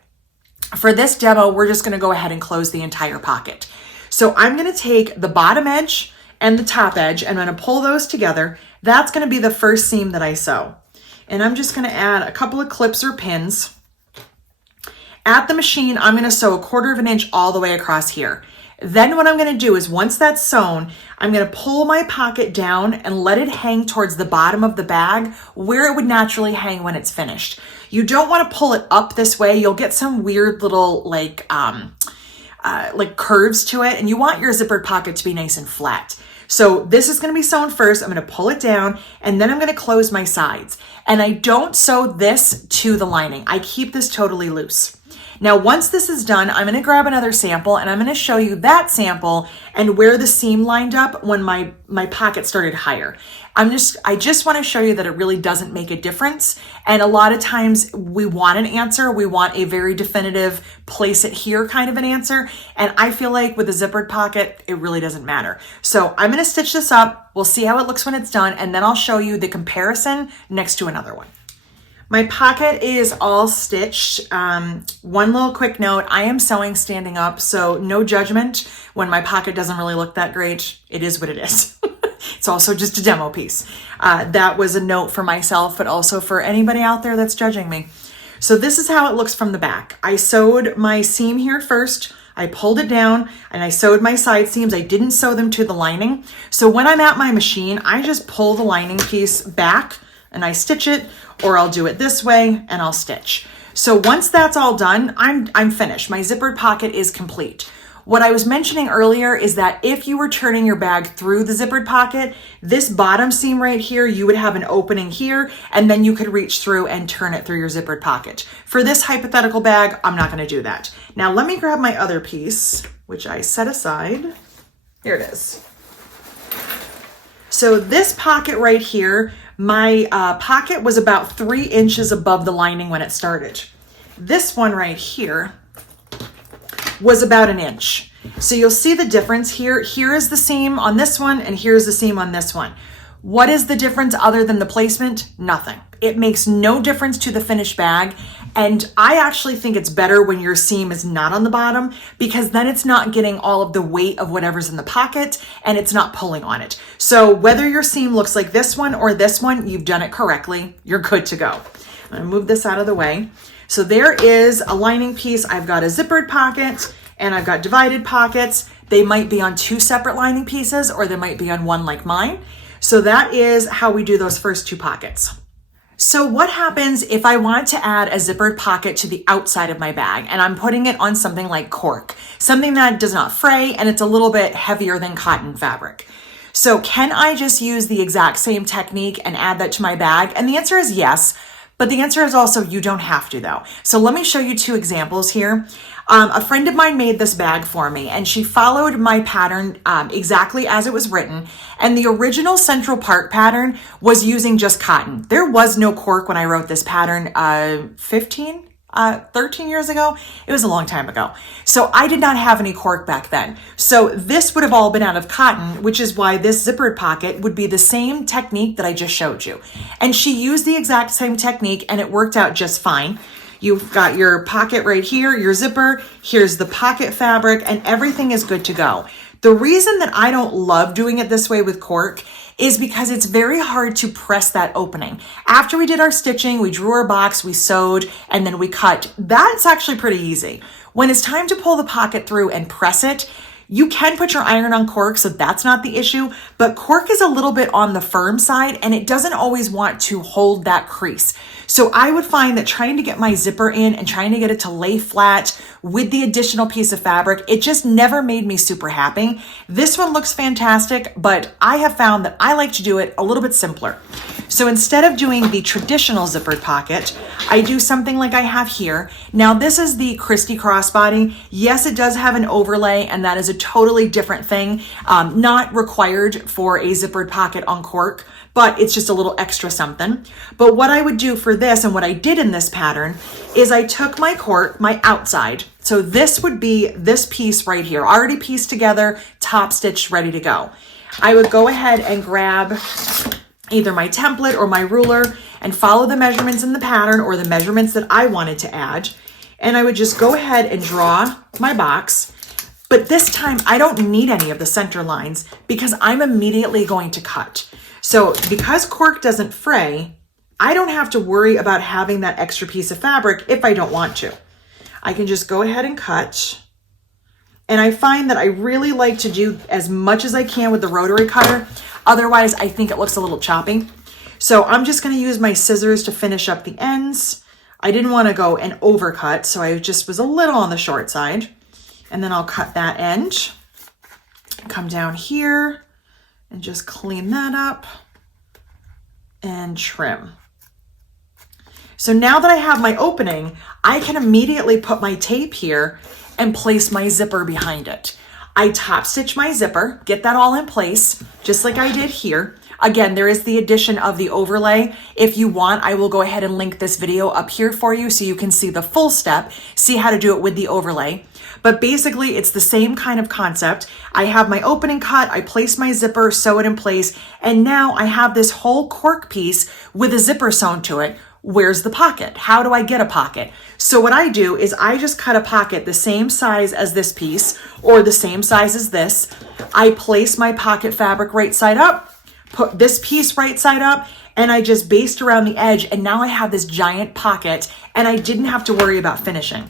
For this demo, we're just gonna go ahead and close the entire pocket. So I'm gonna take the bottom edge and the top edge, and I'm gonna pull those together. That's gonna be the first seam that I sew. And I'm just gonna add a couple of clips or pins. At the machine, I'm gonna sew 1/4 of an inch all the way across here. Then what I'm gonna do is once that's sewn, I'm gonna pull my pocket down and let it hang towards the bottom of the bag where it would naturally hang when it's finished. You don't wanna pull it up this way. You'll get some weird little like curves to it, and you want your zippered pocket to be nice and flat. So this is gonna be sewn first. I'm gonna pull it down, and then I'm gonna close my sides. And I don't sew this to the lining. I keep this totally loose. Now, once this is done, I'm gonna grab another sample and I'm gonna show you that sample and where the seam lined up when my pocket started higher. I just wanna show you that it really doesn't make a difference. And a lot of times we want an answer, we want a very definitive place it here kind of an answer. And I feel like with a zippered pocket, it really doesn't matter. So I'm gonna stitch this up. We'll see how it looks when it's done. And then I'll show you the comparison next to another one. My pocket is all stitched. One little quick note, I am sewing standing up, so no judgment when my pocket doesn't really look that great. It is what it is. It's also just a demo piece. That was a note for myself, but also for anybody out there that's judging me. So this is how it looks from the back. I sewed my seam here first. I pulled it down and I sewed my side seams. I didn't sew them to the lining. So when I'm at my machine, I just pull the lining piece back and I stitch it, or I'll do it this way and I'll stitch. So once that's all done, I'm finished. My zippered pocket is complete. What I was mentioning earlier is that if you were turning your bag through the zippered pocket, this bottom seam right here, you would have an opening here, and then you could reach through and turn it through your zippered pocket. For this hypothetical bag, I'm not gonna do that. Now let me grab my other piece, which I set aside. Here it is. So this pocket right here, my pocket was about 3 inches above the lining when it started. This one right here was about 1 inch. So you'll see the difference here. Here is the seam on this one and here's the seam on this one. What is the difference other than the placement? Nothing. It makes no difference to the finished bag. And I actually think it's better when your seam is not on the bottom, because then it's not getting all of the weight of whatever's in the pocket and it's not pulling on it. So whether your seam looks like this one or this one, you've done it correctly. You're good to go. I'm gonna move this out of the way. So there is a lining piece. I've got a zippered pocket and I've got divided pockets. They might be on 2 separate lining pieces or they might be on one like mine. So that is how we do those first 2 pockets. So what happens if I want to add a zippered pocket to the outside of my bag and I'm putting it on something like cork, something that does not fray and it's a little bit heavier than cotton fabric? So can I just use the exact same technique and add that to my bag? And the answer is yes. But the answer is also you don't have to though. So let me show you 2 examples here. A friend of mine made this bag for me and she followed my pattern exactly as it was written. And the original central part pattern was using just cotton. There was no cork when I wrote this pattern 13 years ago. It was a long time ago. So I did not have any cork back then. So this would have all been out of cotton, which is why this zippered pocket would be the same technique that I just showed you. And she used the exact same technique and it worked out just fine. You've got your pocket right here, your zipper, here's the pocket fabric, and everything is good to go. The reason that I don't love doing it this way with cork is because it's very hard to press that opening. After we did our stitching, we drew our box, we sewed, and then we cut. That's actually pretty easy. When it's time to pull the pocket through and press it, you can put your iron on cork, so that's not the issue, but cork is a little bit on the firm side and it doesn't always want to hold that crease. So I would find that trying to get my zipper in and trying to get it to lay flat with the additional piece of fabric, it just never made me super happy. This one looks fantastic, but I have found that I like to do it a little bit simpler. So instead of doing the traditional zippered pocket, I do something like I have here. Now this is the Christie crossbody. Yes, it does have an overlay and that is a totally different thing, not required for a zippered pocket on cork, but it's just a little extra something. But what I would do for this and what I did in this pattern is I took my cork, my outside. So this would be this piece right here, already pieced together, top stitched, ready to go. I would go ahead and grab either my template or my ruler and follow the measurements in the pattern or the measurements that I wanted to add. And I would just go ahead and draw my box. But this time I don't need any of the center lines because I'm immediately going to cut. So because cork doesn't fray, I don't have to worry about having that extra piece of fabric if I don't want to. I can just go ahead and cut. And I find that I really like to do as much as I can with the rotary cutter. Otherwise, I think it looks a little choppy. So I'm just going to use my scissors to finish up the ends. I didn't want to go and overcut, so I just was a little on the short side. And then I'll cut that end, come down here and just clean that up and trim. So now that I have my opening, I can immediately put my tape here and place my zipper behind it. I top stitch my zipper, get that all in place, just like I did here. Again, there is the addition of the overlay. If you want, I will go ahead and link this video up here for you so you can see the full step, see how to do it with the overlay. But basically, it's the same kind of concept. I have my opening cut, I place my zipper, sew it in place, and now I have this whole cork piece with a zipper sewn to it. Where's the pocket? How do I get a pocket? So what I do is I just cut a pocket the same size as this piece or the same size as this. I place my pocket fabric right side up, put this piece right side up, and I just basted around the edge, and now I have this giant pocket and I didn't have to worry about finishing.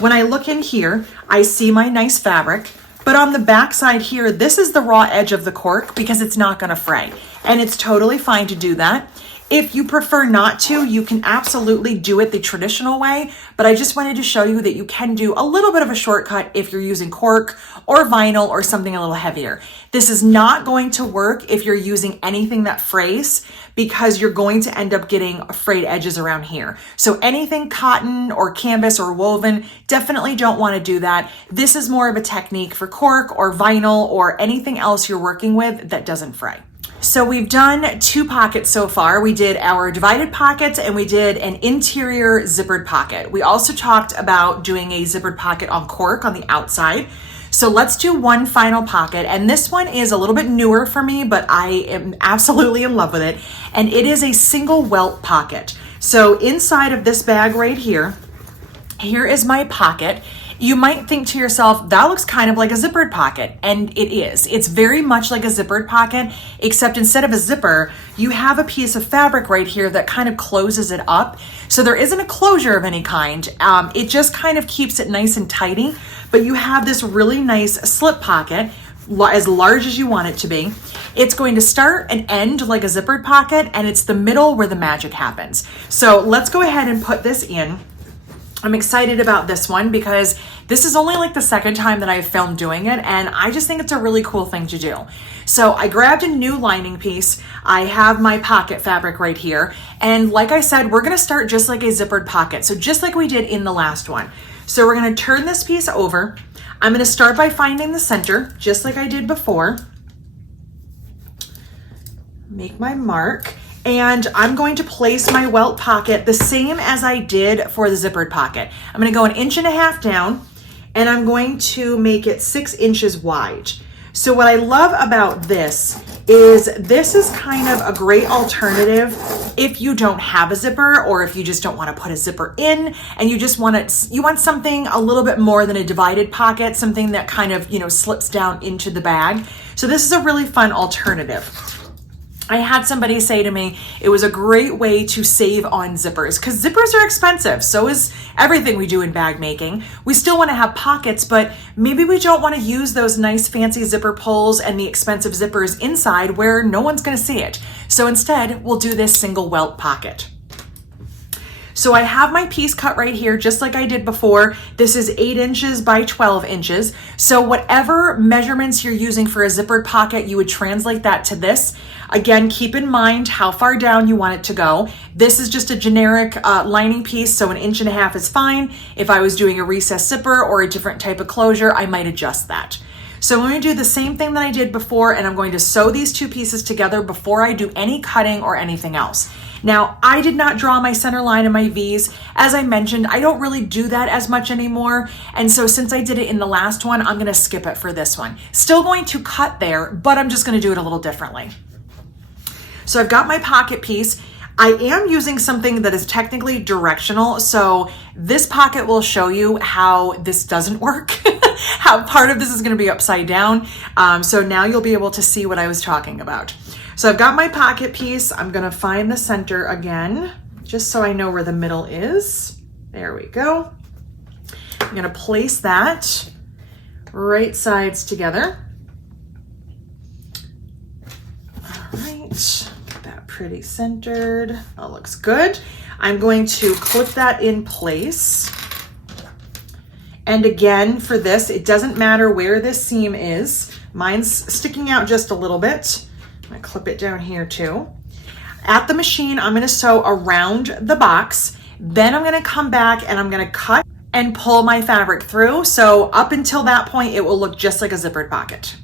When I look in here, I see my nice fabric, but on the back side here, this is the raw edge of the cork because it's not gonna fray, and it's totally fine to do that. If you prefer not to, you can absolutely do it the traditional way, but I just wanted to show you that you can do a little bit of a shortcut if you're using cork or vinyl or something a little heavier. This is not going to work if you're using anything that frays because you're going to end up getting frayed edges around here. So anything cotton or canvas or woven, definitely don't want to do that. This is more of a technique for cork or vinyl or anything else you're working with that doesn't fray. So we've done 2 pockets so far. We did our divided pockets and we did an interior zippered pocket. We also talked about doing a zippered pocket on cork on the outside. So let's do one final pocket. And this one is a little bit newer for me, but I am absolutely in love with it. And it is a single welt pocket. So inside of this bag right here, here is my pocket. You might think to yourself, that looks kind of like a zippered pocket, and it is. It's very much like a zippered pocket, except instead of a zipper, you have a piece of fabric right here that kind of closes it up. So there isn't a closure of any kind. It just kind of keeps it nice and tidy, but you have this really nice slip pocket, as large as you want it to be. It's going to start and end like a zippered pocket, and it's the middle where the magic happens. So let's go ahead and put this in. I'm excited about this one because this is only like the second time that I've filmed doing it, and I just think it's a really cool thing to do. So I grabbed a new lining piece. I have my pocket fabric right here. And like I said, we're gonna start just like a zippered pocket. So just like we did in the last one. So we're gonna turn this piece over. I'm gonna start by finding the center, just like I did before. Make my mark. And I'm going to place my welt pocket the same as I did for the zippered pocket. I'm gonna go 1.5 inches down, and I'm going to make it 6 inches wide. So what I love about this is kind of a great alternative if you don't have a zipper, or if you just don't want to put a zipper in and you just want something a little bit more than a divided pocket, something that kind of, slips down into the bag. So this is a really fun alternative. I had somebody say to me, it was a great way to save on zippers because zippers are expensive. So is everything we do in bag making. We still want to have pockets, but maybe we don't want to use those nice fancy zipper pulls and the expensive zippers inside where no one's going to see it. So instead, we'll do this single welt pocket. So I have my piece cut right here, just like I did before. This is 8 inches by 12 inches. So whatever measurements you're using for a zippered pocket, you would translate that to this. Again, keep in mind how far down you want it to go. This is just a generic lining piece, so 1.5 inches is fine. If I was doing a recessed zipper or a different type of closure, I might adjust that. So I'm going to do the same thing that I did before, and I'm going to sew these 2 pieces together before I do any cutting or anything else. Now, I did not draw my center line in my V's. As I mentioned, I don't really do that as much anymore. And so since I did it in the last one, I'm gonna skip it for this one. Still going to cut there, but I'm just gonna do it a little differently. So I've got my pocket piece. I am using something that is technically directional. So this pocket will show you how this doesn't work, how part of this is gonna be upside down. So now you'll be able to see what I was talking about. So I've got my pocket piece. I'm gonna find the center again, just so I know where the middle is. There we go. I'm gonna place that right sides together. All right, get that pretty centered. That looks good. I'm going to clip that in place. And again, for this, it doesn't matter where this seam is. Mine's sticking out just a little bit. I'm gonna clip it down here too. At the machine, I'm gonna sew around the box. Then I'm gonna come back and I'm gonna cut and pull my fabric through. So up until that point, it will look just like a zippered pocket.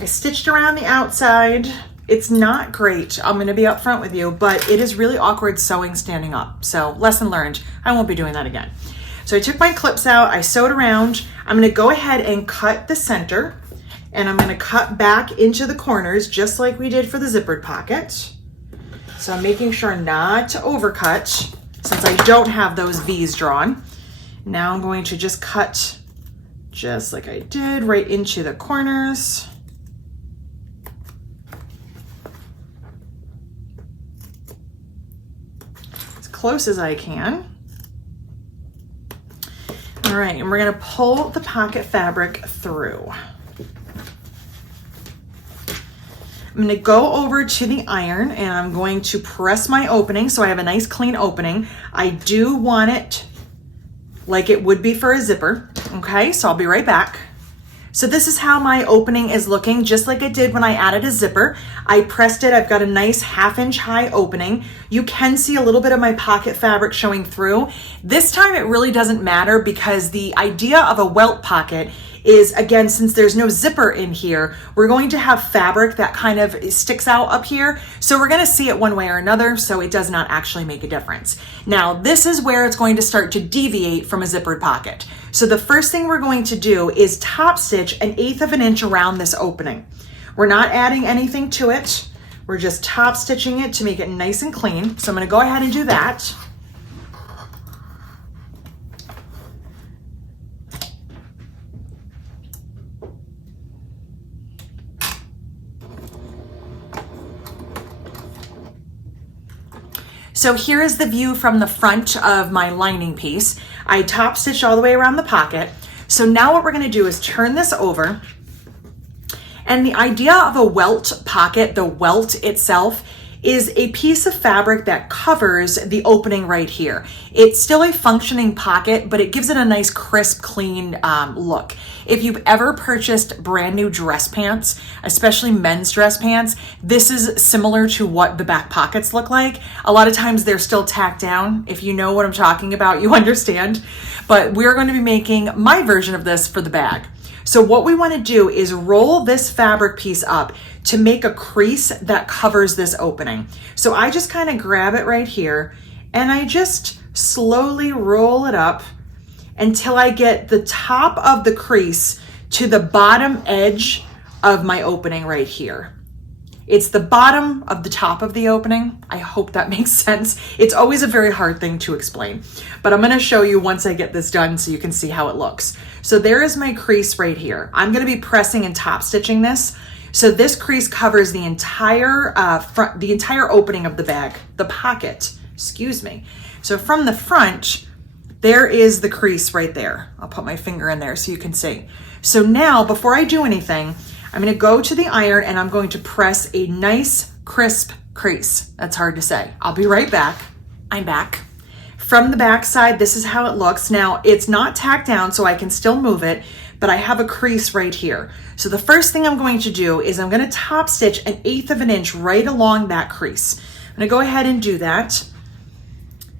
I stitched around the outside. It's not great, I'm gonna be upfront with you, but it is really awkward sewing standing up. So lesson learned, I won't be doing that again. So I took my clips out, I sewed around. I'm gonna go ahead and cut the center, and I'm gonna cut back into the corners just like we did for the zippered pocket. So I'm making sure not to overcut since I don't have those V's drawn. Now I'm going to just cut just like I did right into the corners. Close as I can. All right, and we're gonna pull the pocket fabric through. I'm gonna go over to the iron and I'm going to press my opening so I have a nice clean opening. I do want it like it would be for a zipper, okay? So I'll be right back. So this is how my opening is looking, just like I did when I added a zipper. I pressed it, I've got a nice 1/2 inch high opening. You can see a little bit of my pocket fabric showing through. This time it really doesn't matter because the idea of a welt pocket is, again, since there's no zipper in here, we're going to have fabric that kind of sticks out up here. So we're gonna see it one way or another, so it does not actually make a difference. Now, this is where it's going to start to deviate from a zippered pocket. So the first thing we're going to do is top stitch 1/8 of an inch around this opening. We're not adding anything to it. We're just top stitching it to make it nice and clean. So I'm gonna go ahead and do that. So here is the view from the front of my lining piece. I top stitched all the way around the pocket. So now what we're gonna do is turn this over. And the idea of a welt pocket, the welt itself, is a piece of fabric that covers the opening right here. It's still a functioning pocket, but it gives it a nice crisp, clean look. If you've ever purchased brand new dress pants, especially men's dress pants, this is similar to what the back pockets look like. A lot of times they're still tacked down. If you know what I'm talking about, you understand. But we're going to be making my version of this for the bag. So what we want to do is roll this fabric piece up to make a crease that covers this opening. So I just kind of grab it right here and I just slowly roll it up until I get the top of the crease to the bottom edge of my opening right here. It's the bottom of the top of the opening. I hope that makes sense. It's always a very hard thing to explain, but I'm gonna show you once I get this done so you can see how it looks. So there is my crease right here. I'm gonna be pressing and top stitching this. So this crease covers the entire the entire opening of the bag, the pocket, excuse me. So from the front, there is the crease right there. I'll put my finger in there so you can see. So now, before I do anything, I'm gonna go to the iron and I'm going to press a nice crisp crease. That's hard to say. I'll be right back. I'm back. From the back side, this is how it looks. Now, it's not tacked down, so I can still move it, but I have a crease right here. So the first thing I'm going to do is I'm gonna top stitch 1/8 of an inch right along that crease. I'm gonna go ahead and do that.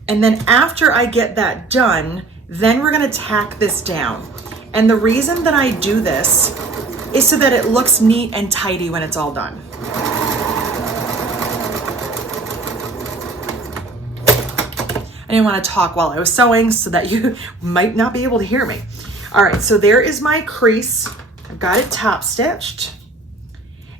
And then after I get that done, then we're gonna tack this down. And the reason that I do this is so that it looks neat and tidy when it's all done. I didn't want to talk while I was sewing so that you might not be able to hear me. All right, so there is my crease. I've got it top stitched.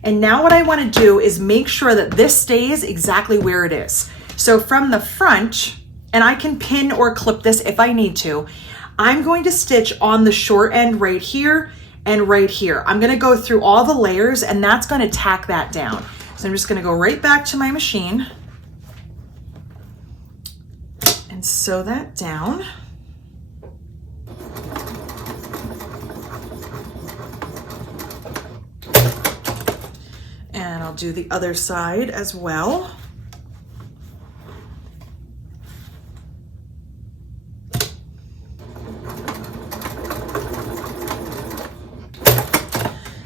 And now what I want to do is make sure that this stays exactly where it is. So from the front, and I can pin or clip this if I need to, I'm going to stitch on the short end right here and right here. I'm gonna go through all the layers and that's gonna tack that down. So I'm just gonna go right back to my machine and sew that down. I'll do the other side as well.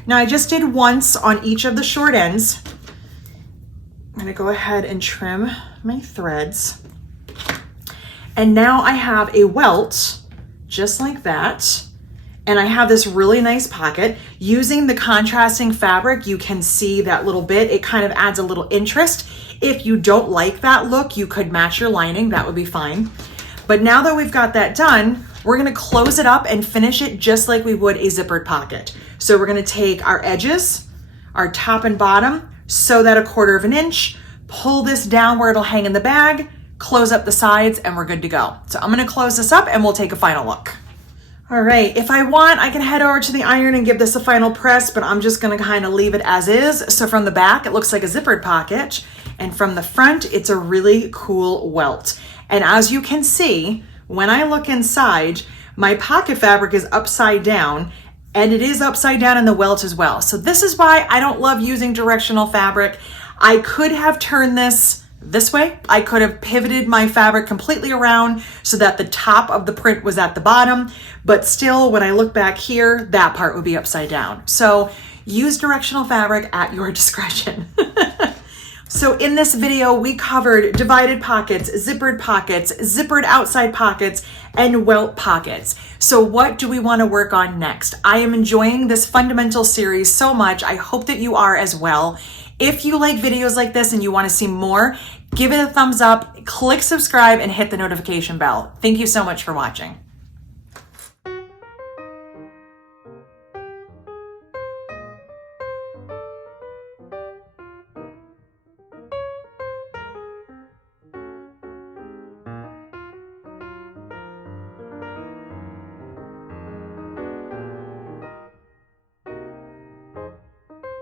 Now I just did once on each of the short ends. I'm gonna go ahead and trim my threads. And now I have a welt, just like that. And I have this really nice pocket. Using the contrasting fabric, you can see that little bit. It kind of adds a little interest. If you don't like that look, you could match your lining, that would be fine. But now that we've got that done, we're gonna close it up and finish it just like we would a zippered pocket. So we're gonna take our edges, our top and bottom, sew that 1/4 inch, pull this down where it'll hang in the bag, close up the sides, and we're good to go. So I'm gonna close this up and we'll take a final look. All right, if I want, I can head over to the iron and give this a final press, but I'm just gonna kind of leave it as is. So from the back, it looks like a zippered pocket, and from the front, it's a really cool welt. And as you can see, when I look inside, my pocket fabric is upside down, and it is upside down in the welt as well. So this is why I don't love using directional fabric. I could have turned this way. I could have pivoted my fabric completely around so that the top of the print was at the bottom, but still when I look back here, that part would be upside down. So use directional fabric at your discretion. So in this video, we covered divided pockets, zippered outside pockets, and welt pockets. So what do we want to work on next? I am enjoying this fundamental series so much. I hope that you are as well. If you like videos like this and you want to see more, give it a thumbs up, click subscribe, and hit the notification bell. Thank you so much for watching.